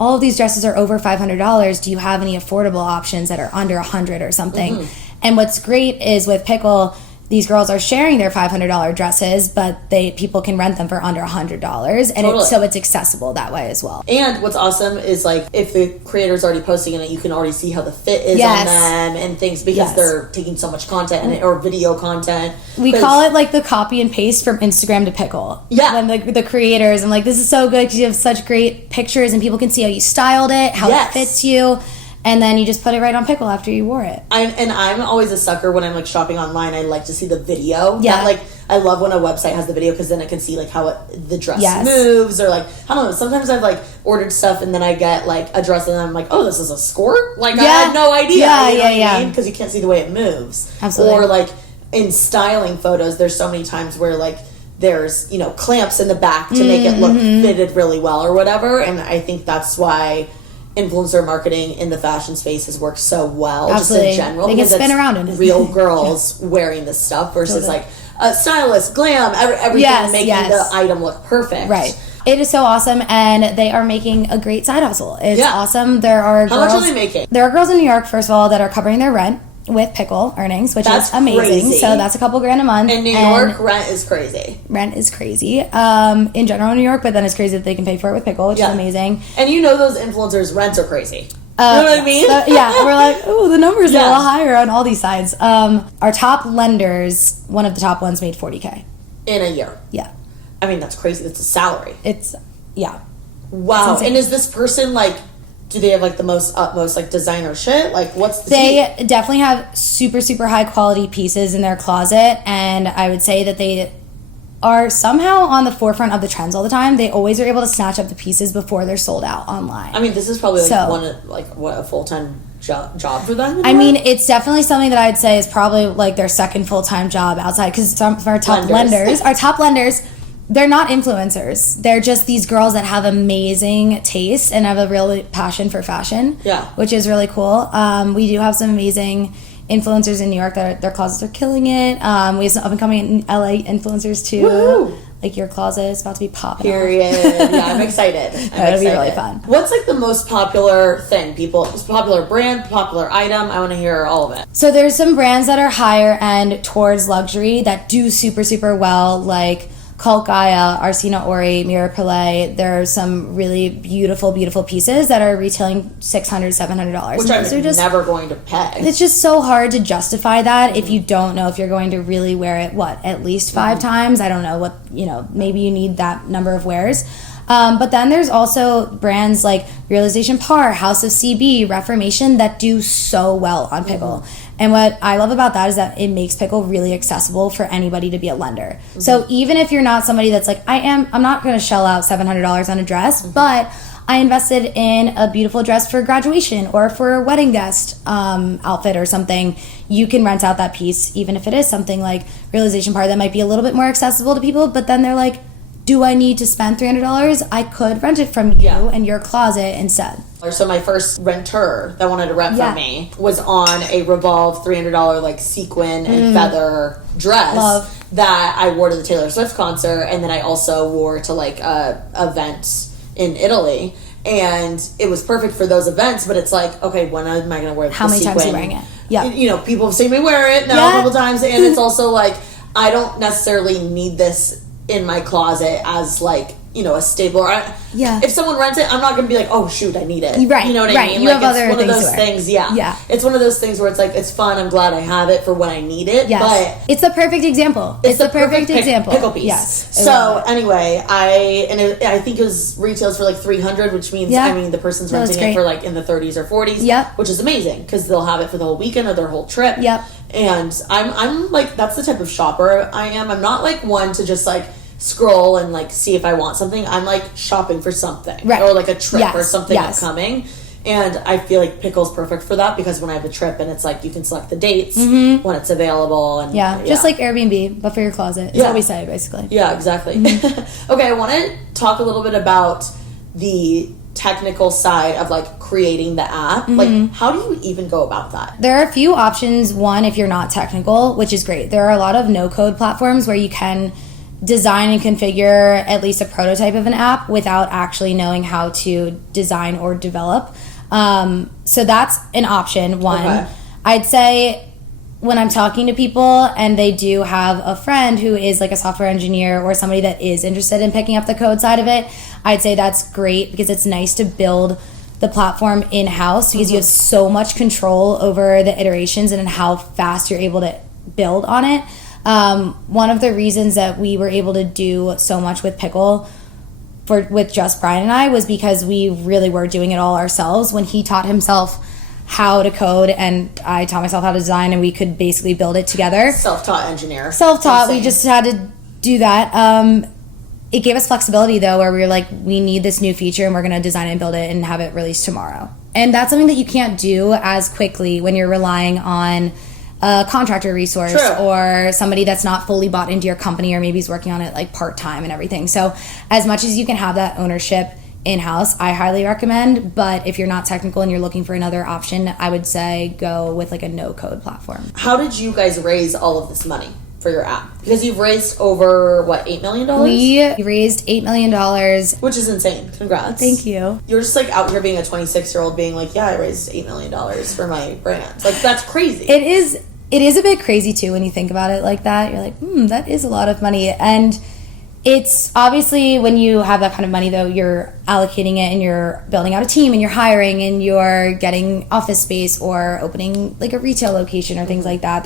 all of these dresses are over $500. Do you have any affordable options that are under $100 or something? And what's great is with Pickle, these girls are sharing their $500 dresses, but people can rent them for under $100, and so it's accessible that way as well. And what's awesome is like if the creator's already posting in it, you can already see how the fit is on them and things because they're taking so much content in it, or video content. We call it like the copy and paste from Instagram to Pickle. Yeah, when the creators, I'm like, this is so good because you have such great pictures and people can see how you styled it, how it fits you. And then you just put it right on Pickle after you wore it. I'm always a sucker when I'm like shopping online. I like to see the video. Yeah. Like I love when a website has the video because then I can see like how the dress moves, or like I don't know. Sometimes I've like ordered stuff and then I get like a dress and I'm like, oh, this is a skirt. Like I had no idea. Yeah. Because you can't see the way it moves. Absolutely. Or like in styling photos, there's so many times where like there's clamps in the back to make it look fitted really well or whatever. And I think that's why influencer marketing in the fashion space has worked so well. Absolutely. Just in general. They can spin around in it. Real girls wearing this stuff versus like a stylist, glam, everything making the item look perfect. Right. It is so awesome, and they are making a great side hustle. It's awesome. There are How much are they making? There are girls in New York, first of all, that are covering their rent with Pickle earnings, which is amazing. Crazy. So that's a couple grand a month. In New York, rent is crazy. Rent is crazy. In general in New York, but then it's crazy that they can pay for it with Pickle, which is amazing. And those influencers' rents are crazy. You know what I mean? We're like, oh, the numbers are a little higher on all these sides. Our top lenders, one of the top ones, made $40K. In a year. Yeah. I mean, that's crazy. That's a salary. Wow. And is this person like, do they have like the utmost like designer shit? Like what's the They definitely have super, super high quality pieces in their closet, and I would say that they are somehow on the forefront of the trends all the time. They always are able to snatch up the pieces before they're sold out online. I mean, this is probably a full-time job for them? I mean, it's definitely something that I'd say is probably like their second full-time job outside, because some of our top lenders, they're not influencers. They're just these girls that have amazing taste and have a real passion for fashion. Yeah. Which is really cool. We do have some amazing influencers in New York that their closets are killing it. We have some up-and-coming LA influencers too. Woo-hoo. Like your closet is about to be popping. Period. Yeah, I'm excited. It'll be really fun. What's like the most popular thing? Popular brand, popular item? I want to hear all of it. So there's some brands that are higher end towards luxury that do super, super well, like Cult Gaia, Arsina Ori, Mirapillet. There are some really beautiful, beautiful pieces that are retailing $600, $700. Which I'm just never going to pay. It's just so hard to justify that if you don't know if you're going to really wear it, at least 5 times? I don't know maybe you need that number of wears. But then there's also brands like Realization Par, House of CB, Reformation that do so well on Pickle. And what I love about that is that it makes Pickle really accessible for anybody to be a lender. So even if you're not somebody that's like, I'm not going to shell out $700 on a dress, but I invested in a beautiful dress for graduation or for a wedding guest outfit or something, you can rent out that piece, even if it is something like Realization Par that might be a little bit more accessible to people, but then they're like, do I need to spend $300? I could rent it from you and your closet instead. So my first renter that wanted to rent from me was on a Revolve $300 like sequin and feather dress that I wore to the Taylor Swift concert, and then I also wore to like a event in Italy. And it was perfect for those events, but it's like, okay, when am I going to wear the sequin? How many times are you wearing it? Yeah. People have seen me wear it now a couple times, and it's also like, I don't necessarily need this in my closet as like, a staple. If someone rents it, I'm not going to be like, oh shoot, I need it. Right. You know what I mean? You have other it's one of those to wear. things. Yeah. It's one of those things where it's like, it's fun. I'm glad I have it for when I need it. Yes. But it's the perfect example. It's the perfect example. Pickle piece. Yes. So anyway, I think it was retails for like $300, which means the person's renting it for like in the 30s or 40s. Yep. Which is amazing because they'll have it for the whole weekend or their whole trip. Yep. And I'm like, that's the type of shopper I am. I'm not like one to just like scroll and like see if I want something. I'm like shopping for something, or like a trip or something upcoming. And I feel like Pickle's perfect for that because when I have a trip and it's like you can select the dates when it's available, and just like Airbnb but for your closet is what we say basically. Yeah, exactly. Okay, I want to talk a little bit about the technical side of like creating the app. Like, how do you even go about that? There are a few options. One, if you're not technical, which is great, there are a lot of no code platforms where you can design and configure at least a prototype of an app without actually knowing how to design or develop. So that's an option, one. Okay. I'd say when I'm talking to people and they do have a friend who is like a software engineer or somebody that is interested in picking up the code side of it, I'd say that's great because it's nice to build the platform in-house because you have so much control over the iterations and how fast you're able to build on it. One of the reasons that we were able to do so much with Pickle with just Brian and I was because we really were doing it all ourselves. When he taught himself how to code and I taught myself how to design, and we could basically build it together. Self-taught engineer. Self-taught. We just had to do that. It gave us flexibility though, where we were like, we need this new feature and we're going to design it and build it and have it released tomorrow. And that's something that you can't do as quickly when you're relying on a contractor resource or somebody that's not fully bought into your company or maybe is working on it like part-time and everything. So as much as you can have that ownership in-house, I highly recommend. But if you're not technical and you're looking for another option, I would say go with like a no-code platform. How did you guys raise all of this money for your app? Because you've raised over, what, $8 million? We raised $8 million. Which is insane. Congrats. Thank you. You're just like out here being a 26-year-old being like, yeah, I raised $8 million for my brand. Like, that's crazy. It is a bit crazy too when you think about it like that. You're like, that is a lot of money. And it's obviously when you have that kind of money though, you're allocating it and you're building out a team and you're hiring and you're getting office space or opening like a retail location or things like that.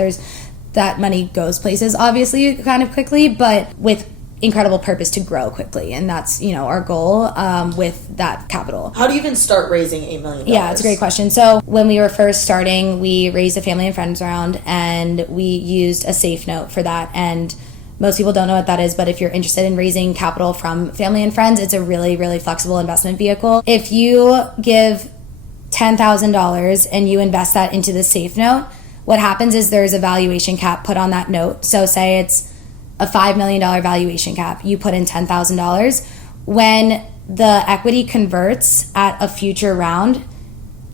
That money goes places obviously kind of quickly, but with incredible purpose to grow quickly, and that's our goal with that capital. How do you even start raising $8 million? Yeah, it's a great question. So when we were first starting, we raised a family and friends round, and we used a safe note for that. And most people don't know what that is, but if you're interested in raising capital from family and friends, it's a really, really flexible investment vehicle. If you give $10,000 and you invest that into the safe note, what happens is there's a valuation cap put on that note. So say it's a $5 million valuation cap. You put in $10,000. When the equity converts at a future round,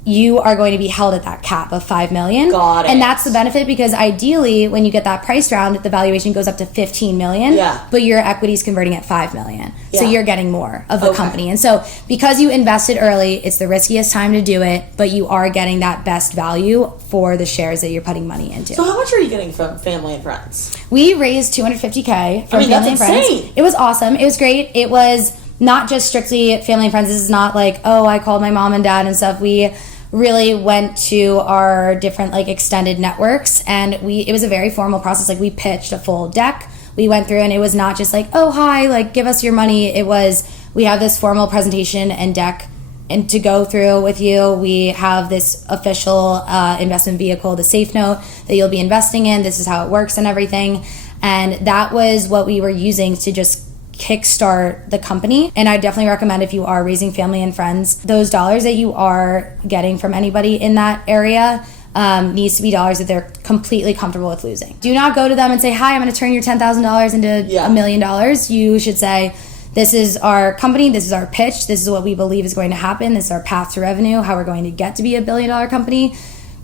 you are going to be held at that cap of $5 million. Got it. And that's the benefit, because ideally when you get that price round, the valuation goes up to $15 million, but your equity is converting at $5 million. So you're getting more of the company. And so because you invested early, it's the riskiest time to do it, but you are getting that best value for the shares that you're putting money into. So how much are you getting from family and friends? We raised $250K from family and friends. Insane. It was awesome. It was great. It was not just strictly family and friends. This is not like, I called my mom and dad and stuff. We really went to our different like extended networks, and it was a very formal process. Like we pitched a full deck. We went through, and it was not just like, hi, like give us your money. It was, we have this formal presentation and deck and to go through with you. We have this official investment vehicle, the safe note that you'll be investing in. This is how it works and everything. And that was what we were using to just kickstart the company. And I definitely recommend, if you are raising family and friends, those dollars that you are getting from anybody in that area needs to be dollars that they're completely comfortable with losing. Do not go to them and say, hi, I'm going to turn your $10,000 into $1 million. You should say, this is our company, this is our pitch, this is what we believe is going to happen, this is our path to revenue, how we're going to get to be $1 billion company.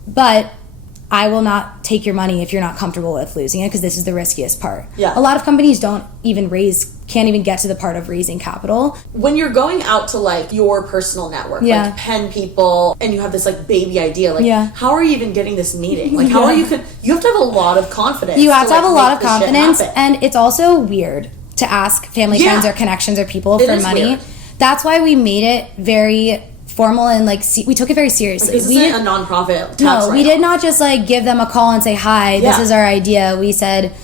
But I will not take your money if you're not comfortable with losing it, because this is the riskiest part. A lot of companies can't even get to the part of raising capital. When you're going out to like your personal network, like pen people, and you have this like baby idea, like how are you even getting this meeting? Like how are you have to have a lot lot You have to have a lot of confidence, and it's also weird to ask family, friends, or connections or people for money. Weird. That's why we made it very formal and like we took it very seriously. Like, this isn't a nonprofit. No, we did not just like give them a call and say, hi, this is our idea. We said,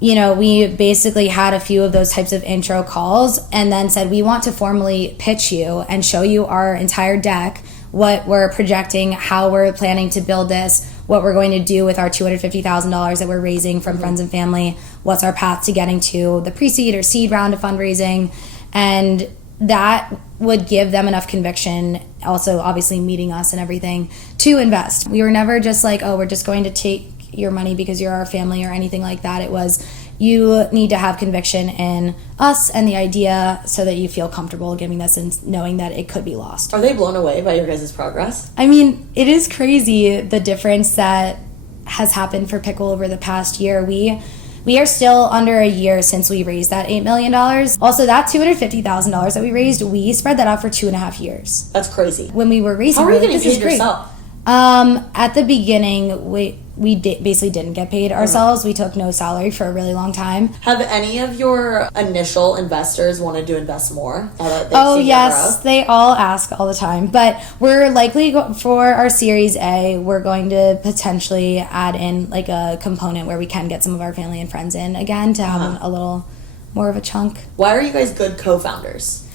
we basically had a few of those types of intro calls and then said, we want to formally pitch you and show you our entire deck, what we're projecting, how we're planning to build this, what we're going to do with our $250,000 that we're raising from friends and family, what's our path to getting to the pre-seed or seed round of fundraising. And that would give them enough conviction, also obviously meeting us and everything, to invest. We were never just like, we're just going to take your money because you're our family or anything like that. It was, you need to have conviction in us and the idea so that you feel comfortable giving this and knowing that it could be lost. Are they blown away by your guys' progress? I mean, it is crazy the difference that has happened for Pickle over the past year. We We are still under a year since we raised that $8 million. Also, that $250,000 that we raised, we spread that out for 2.5 years. That's crazy. When we were raising, how are you getting paid yourself? At the beginning, we basically didn't get paid ourselves. We took no salary for a really long time. Have any of your initial investors wanted to invest more? Yes, they all ask all the time. But we're likely, for our Series A, we're going to potentially add in like a component where we can get some of our family and friends in again to have a little more of a chunk. Why are you guys good co-founders?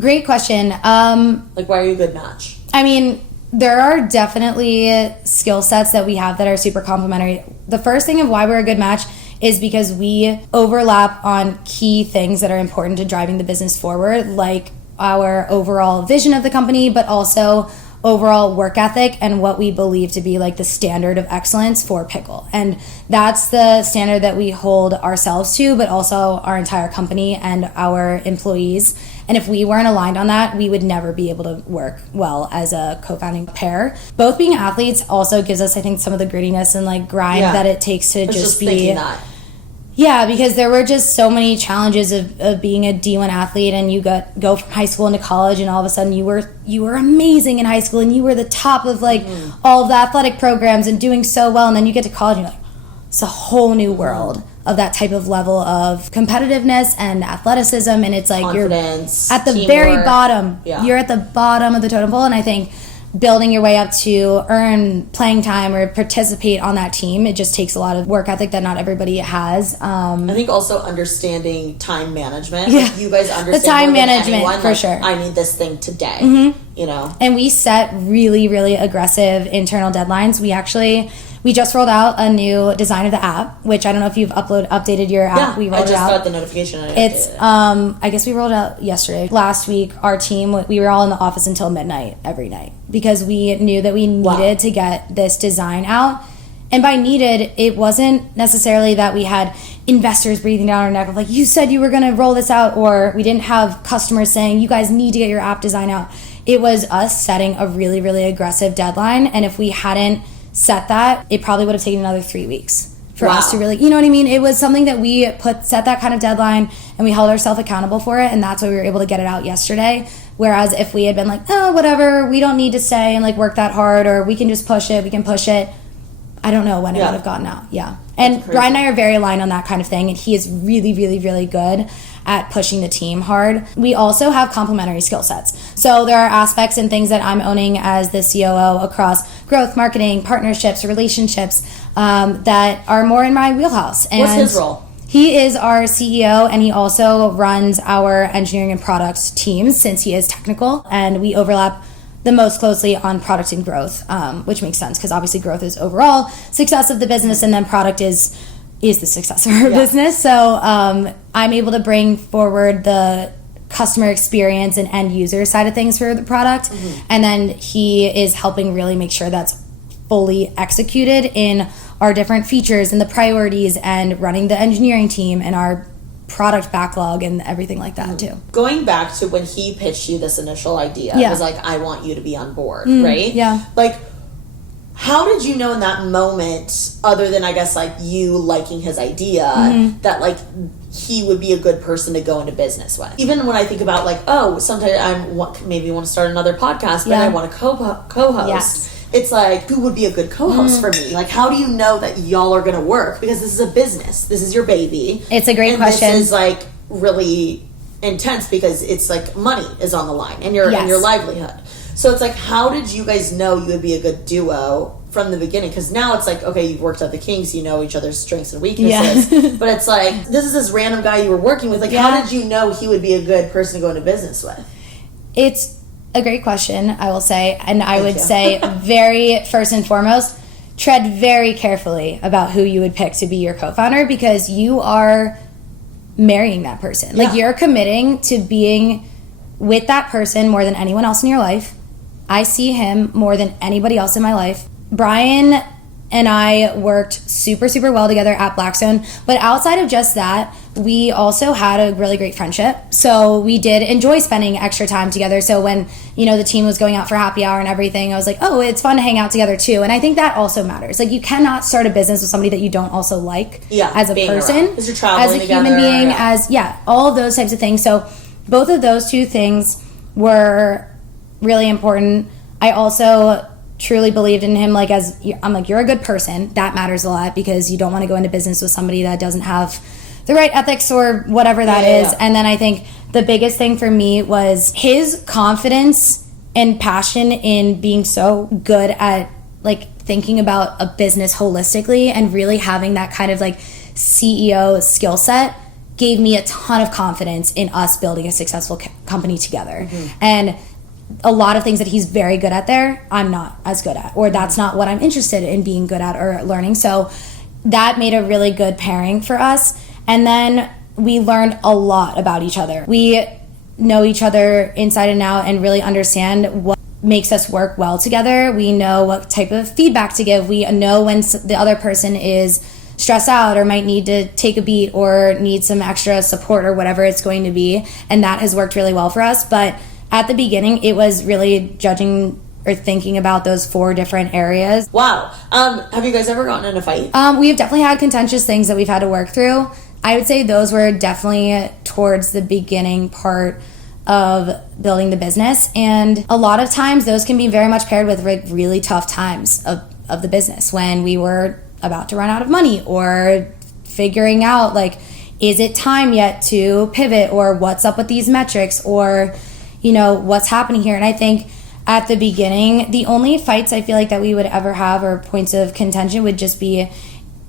Great question. Why are you a good match? I mean, there are definitely skill sets that we have that are super complementary. The first thing of why we're a good match is because we overlap on key things that are important to driving the business forward, like our overall vision of the company, but also overall work ethic and what we believe to be like the standard of excellence for Pickle. And that's the standard that we hold ourselves to, but also our entire company and our employees. And if we weren't aligned on that, we would never be able to work well as a co-founding pair. Both being athletes also gives us, I think, some of the grittiness and like grind that it takes to just be... Yeah, because there were just so many challenges of being a D1 athlete, and you go from high school into college, and all of a sudden you were amazing in high school, and you were the top of like all of the athletic programs and doing so well, and then you get to college and you're like, it's a whole new world of that type of level of competitiveness and athleticism, and it's like confidence, you're at the teamwork. Very bottom. Yeah. You're at the bottom of the totem pole, and I think building your way up to earn playing time or participate on that team, it just takes a lot of work ethic that not everybody has. I think also understanding time management. Yeah. Like you guys understand the time management anyone, for like, sure. I need this thing today. You know, and we set really, really aggressive internal deadlines. We just rolled out a new design of the app, which I don't know if you've updated your app. Yeah, we rolled I just it out. got the notification. It's I guess we rolled it out yesterday. Last week, our team, we were all in the office until midnight every night because we knew that we needed to get this design out. And by needed, it wasn't necessarily that we had investors breathing down our neck of like, you said you were going to roll this out, or we didn't have customers saying, you guys need to get your app design out. It was us setting a really, really aggressive deadline. And if we hadn't set that, it probably would have taken another 3 weeks for us to really, you know what I mean? It was something that we set that kind of deadline, and we held ourselves accountable for it, and that's why we were able to get it out yesterday. Whereas if we had been like, oh, whatever, we don't need to stay and like work that hard, or we can just push it, we can push it, I don't know when it would have gotten out. Yeah. And Brian and I are very aligned on that kind of thing, and he is really, really, really good at pushing the team hard. We also have complementary skill sets. So there are aspects and things that I'm owning as the COO across growth, marketing, partnerships, relationships that are more in my wheelhouse. And what's his role? He is our CEO, and he also runs our engineering and products teams since he is technical, and we overlap the most closely on product and growth, which makes sense because obviously growth is overall success of the business, and then product is the success of our business. So I'm able to bring forward the customer experience and end user side of things for the product, and then he is helping really make sure that's fully executed in our different features and the priorities, and running the engineering team and our product backlog and everything like that too. Going back to when he pitched you this initial idea, it was like, I want you to be on board, right? Yeah. Like, how did you know in that moment, other than I guess like you liking his idea, that like he would be a good person to go into business with? Even when I think about like, oh, sometimes I maybe want to start another podcast, but I want to co-host. Yes. It's like, who would be a good co-host for me? Like, how do you know that y'all are going to work? Because this is a business. This is your baby. It's a great question. This is like really intense because it's like money is on the line and your livelihood. So it's like, how did you guys know you would be a good duo from the beginning? Because now it's like, okay, you've worked out the kinks, you know each other's strengths and weaknesses. Yeah. But it's like, this is this random guy you were working with. Like, how did you know he would be a good person to go into business with? It's a great question, I will say. And I would say very first and foremost, tread very carefully about who you would pick to be your co-founder, because you are marrying that person. Like, you're committing to being with that person more than anyone else in your life. I see him more than anybody else in my life. Brian and I worked super, super well together at Blackstone. But outside of just that, we also had a really great friendship. So we did enjoy spending extra time together. So when, the team was going out for happy hour and everything, I was like, oh, it's fun to hang out together too. And I think that also matters. Like, you cannot start a business with somebody that you don't also like as a person, as you're traveling as a human being, all of those types of things. So both of those two things were really important. I also truly believed in him, I'm like, you're a good person. That matters a lot, because you don't want to go into business with somebody that doesn't have the right ethics or whatever that is. And then I think the biggest thing for me was his confidence and passion in being so good at thinking about a business holistically and really having that kind of CEO skill set gave me a ton of confidence in us building a successful company together. And a lot of things that he's very good at there, I'm not as good at, or that's not what I'm interested in being good at or learning. So that made a really good pairing for us. And then we learned a lot about each other. We know each other inside and out and really understand what makes us work well together. We know what type of feedback to give. We know when the other person is stressed out or might need to take a beat or need some extra support or whatever it's going to be. And that has worked really well for us. But at the beginning, it was really judging or thinking about those 4 different areas. Wow. Have you guys ever gotten in a fight? We have definitely had contentious things that we've had to work through. I would say those were definitely towards the beginning part of building the business. And a lot of times those can be very much paired with really tough times of the business, when we were about to run out of money or figuring out, is it time yet to pivot, or what's up with these metrics, or, what's happening here. And I think at the beginning, the only fights I feel like that we would ever have, or points of contention, would just be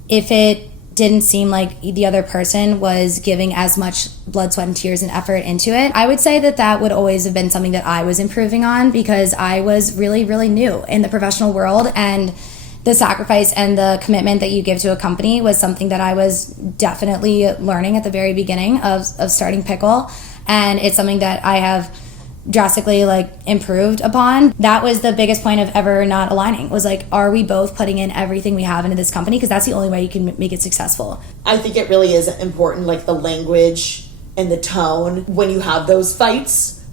if it didn't seem like the other person was giving as much blood, sweat, and tears and effort into it. I would say that would always have been something that I was improving on, because I was really, really new in the professional world, and the sacrifice and the commitment that you give to a company was something that I was definitely learning at the very beginning of starting Pickle. And it's something that I have drastically improved upon. That was the biggest point of ever not aligning, was are we both putting in everything we have into this company? Because that's the only way you can make it successful. I think it really is important, the language and the tone when you have those fights.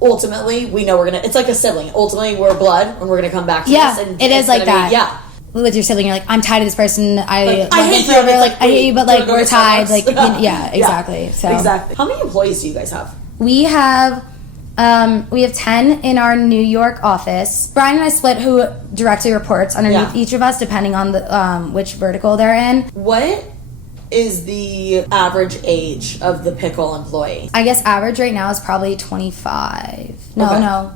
Ultimately, we know it's like a sibling. Ultimately, we're blood, and we're gonna come back to this. And it is like that. Yeah. With your sibling, you're I'm tied to this person. I hate you. I hate you, but we're tied. Yeah, exactly. Yeah, so exactly. How many employees do you guys have? We have 10 in our New York office. Brian and I split who directly reports underneath each of us, depending on the which vertical they're in. What is the average age of the Pickle employee? I guess average right now is probably 25. No,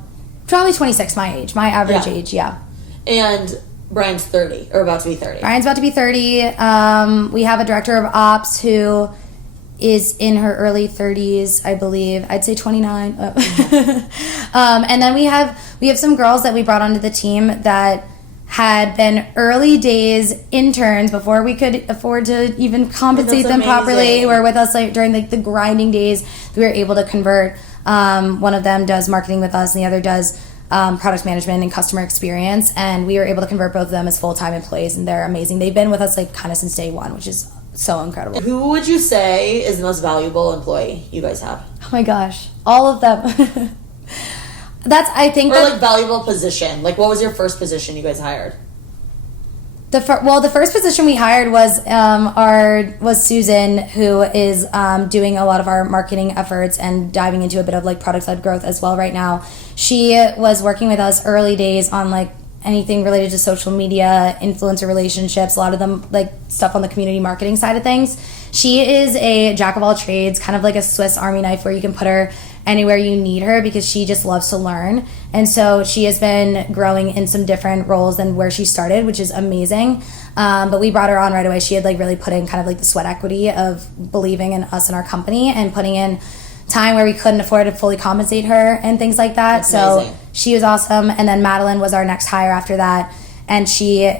probably 26. My age, my average age, And Brian's 30, or about to be 30. Brian's about to be 30. We have a director of ops who is in her early 30s, I believe. I'd say 29. And then we have some girls that we brought onto the team that had been early days interns before we could afford to even compensate them properly. Were with us during the grinding days. We were able to convert. One of them does marketing with us, and the other does product management and customer experience. And we were able to convert both of them as full-time employees, and they're amazing. They've been with us kind of since day one, which is so incredible. Who would you say is the most valuable employee you guys have? Oh my gosh, all of them. Valuable position. What was your first position you guys hired? The first position we hired was Susan, who is doing a lot of our marketing efforts and diving into a bit of product-led growth as well right now. She was working with us early days on anything related to social media, influencer relationships, a lot of them stuff on the community marketing side of things. She is a jack of all trades, kind of like a Swiss Army knife, where you can put her anywhere you need her, because she just loves to learn. And so she has been growing in some different roles than where she started, which is amazing. But we brought her on right away. She had really put in kind of the sweat equity of believing in us and our company, and putting in time where we couldn't afford to fully compensate her and things like that. That's amazing. She was awesome. And then Madeline was our next hire after that, and she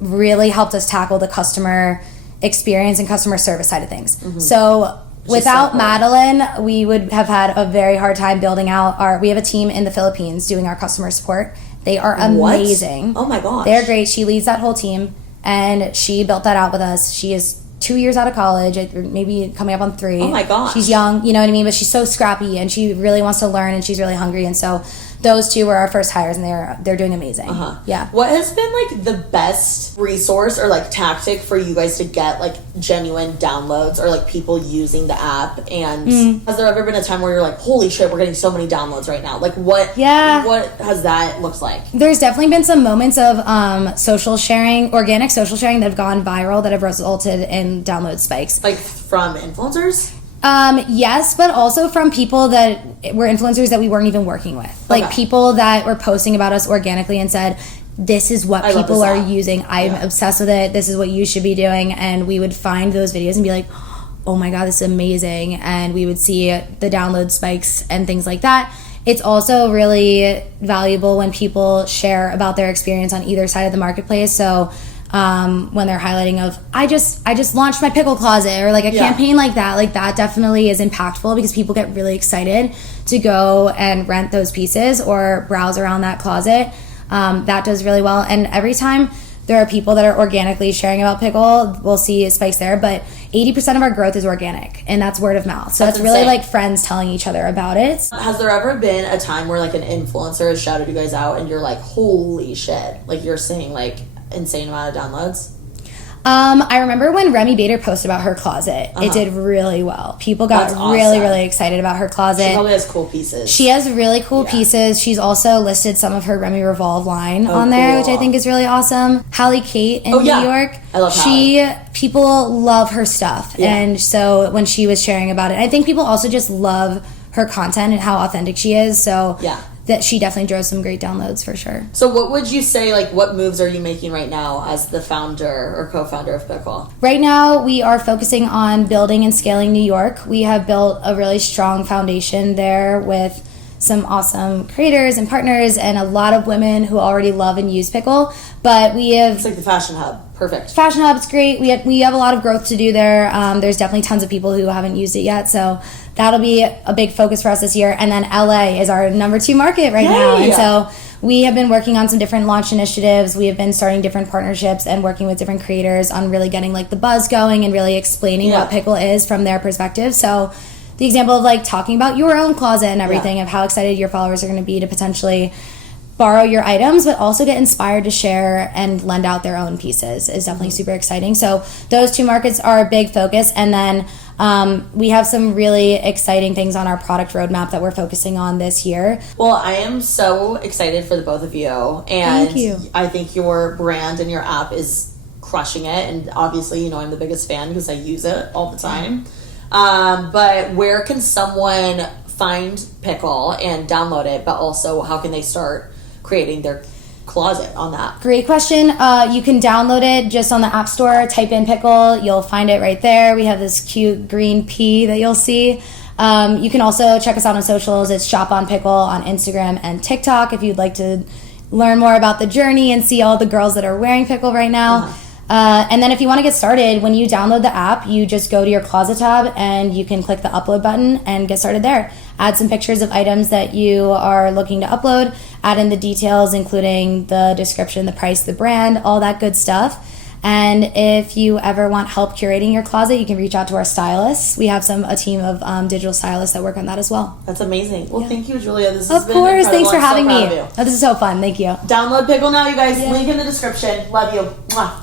really helped us tackle the customer experience and customer service side of things. Mm-hmm. So without Madeline, we would have had a very hard time building out we have a team in the Philippines doing our customer support. They are amazing. What? Oh my gosh. They're great. She leads that whole team, and she built that out with us. She is 2 years out of college, or maybe coming up on 3. Oh my gosh. She's young, you know what I mean? But she's so scrappy, and she really wants to learn, and she's really hungry. And so those 2 were our first hires, and they're doing amazing. Yeah. What has been like the best resource or like tactic for you guys to get like genuine downloads or like people using the app? And has there ever been a time where you're like, holy shit, we're getting so many downloads right now? Like what has that looked like? There's definitely been some moments of social sharing, organic social sharing that have gone viral that have resulted in download spikes. Like from influencers? Yes, but also from people that were influencers that we weren't even working with. Like people that were posting about us organically and said, this is what people are using. I'm obsessed with it. This is what you should be doing. And we would find those videos and be like, oh my God, this is amazing. And we would see the download spikes and things like that. It's also really valuable when people share about their experience on either side of the marketplace. So when they're highlighting of I just launched my pickle closet, or like a campaign like that definitely is impactful, because people get really excited to go and rent those pieces or browse around that closet. That does really well. And every time there are people that are organically sharing about pickle, we'll see spikes there. But 80% of our growth is organic, and that's word of mouth. So it's really like friends telling each other about it. Has there ever been a time where like an influencer has shouted you guys out and you're like, holy shit, like you're seeing like insane amount of downloads? I remember when Remy Bader posted about her closet. It did really well. People got really, really excited about her closet. She probably has cool pieces. She has really cool pieces. She's also listed some of her Remy Revolve line on there, which I think is really awesome. Hallie Kate in New York. I love Hallie. People love her stuff. And so when she was sharing about it, I think people also just love her content and how authentic she is. So that she definitely drove some great downloads for sure. So what would you say, like what moves are you making right now as the founder or co-founder of Pickle? Right now we are focusing on building and scaling New York. We have built a really strong foundation there with some awesome creators and partners and a lot of women who already love and use Pickle. But we have... It's like the fashion hub. Perfect. Fashion hub, it's great. We have a lot of growth to do there. There's definitely tons of people who haven't used it yet. So that'll be a big focus for us this year. And then LA is our number 2 market right now. And so we have been working on some different launch initiatives. We have been starting different partnerships and working with different creators on really getting like the buzz going and really explaining what Pickle is from their perspective. So the example of like talking about your own closet and everything, of how excited your followers are going to be to potentially borrow your items, but also get inspired to share and lend out their own pieces is definitely super exciting. So those 2 markets are a big focus. And then we have some really exciting things on our product roadmap that we're focusing on this year. Well, I am so excited for the both of you. And thank you. I think your brand and your app is crushing it. And obviously, you know, I'm the biggest fan because I use it all the time. But where can someone find Pickle and download it, but also how can they start creating their closet on that? Great question. You can download it just on the App Store, type in Pickle, you'll find it right there. We have this cute green pea that you'll see. You can also check us out on socials. It's Shop on Pickle on Instagram and TikTok if you'd like to learn more about the journey and see all the girls that are wearing Pickle right now. And then if you want to get started, when you download the app, you just go to your closet tab and you can click the upload button and get started there. Add some pictures of items that you are looking to upload, add in the details, including the description, the price, the brand, all that good stuff. And if you ever want help curating your closet, you can reach out to our stylists. We have a team of digital stylists that work on that as well. That's amazing. Well, thank you, Julia. This has been incredible. Of course. Thanks for having me. Oh, this is so fun. Thank you. Download Pickle now, you guys. Link in the description. Love you. Mwah.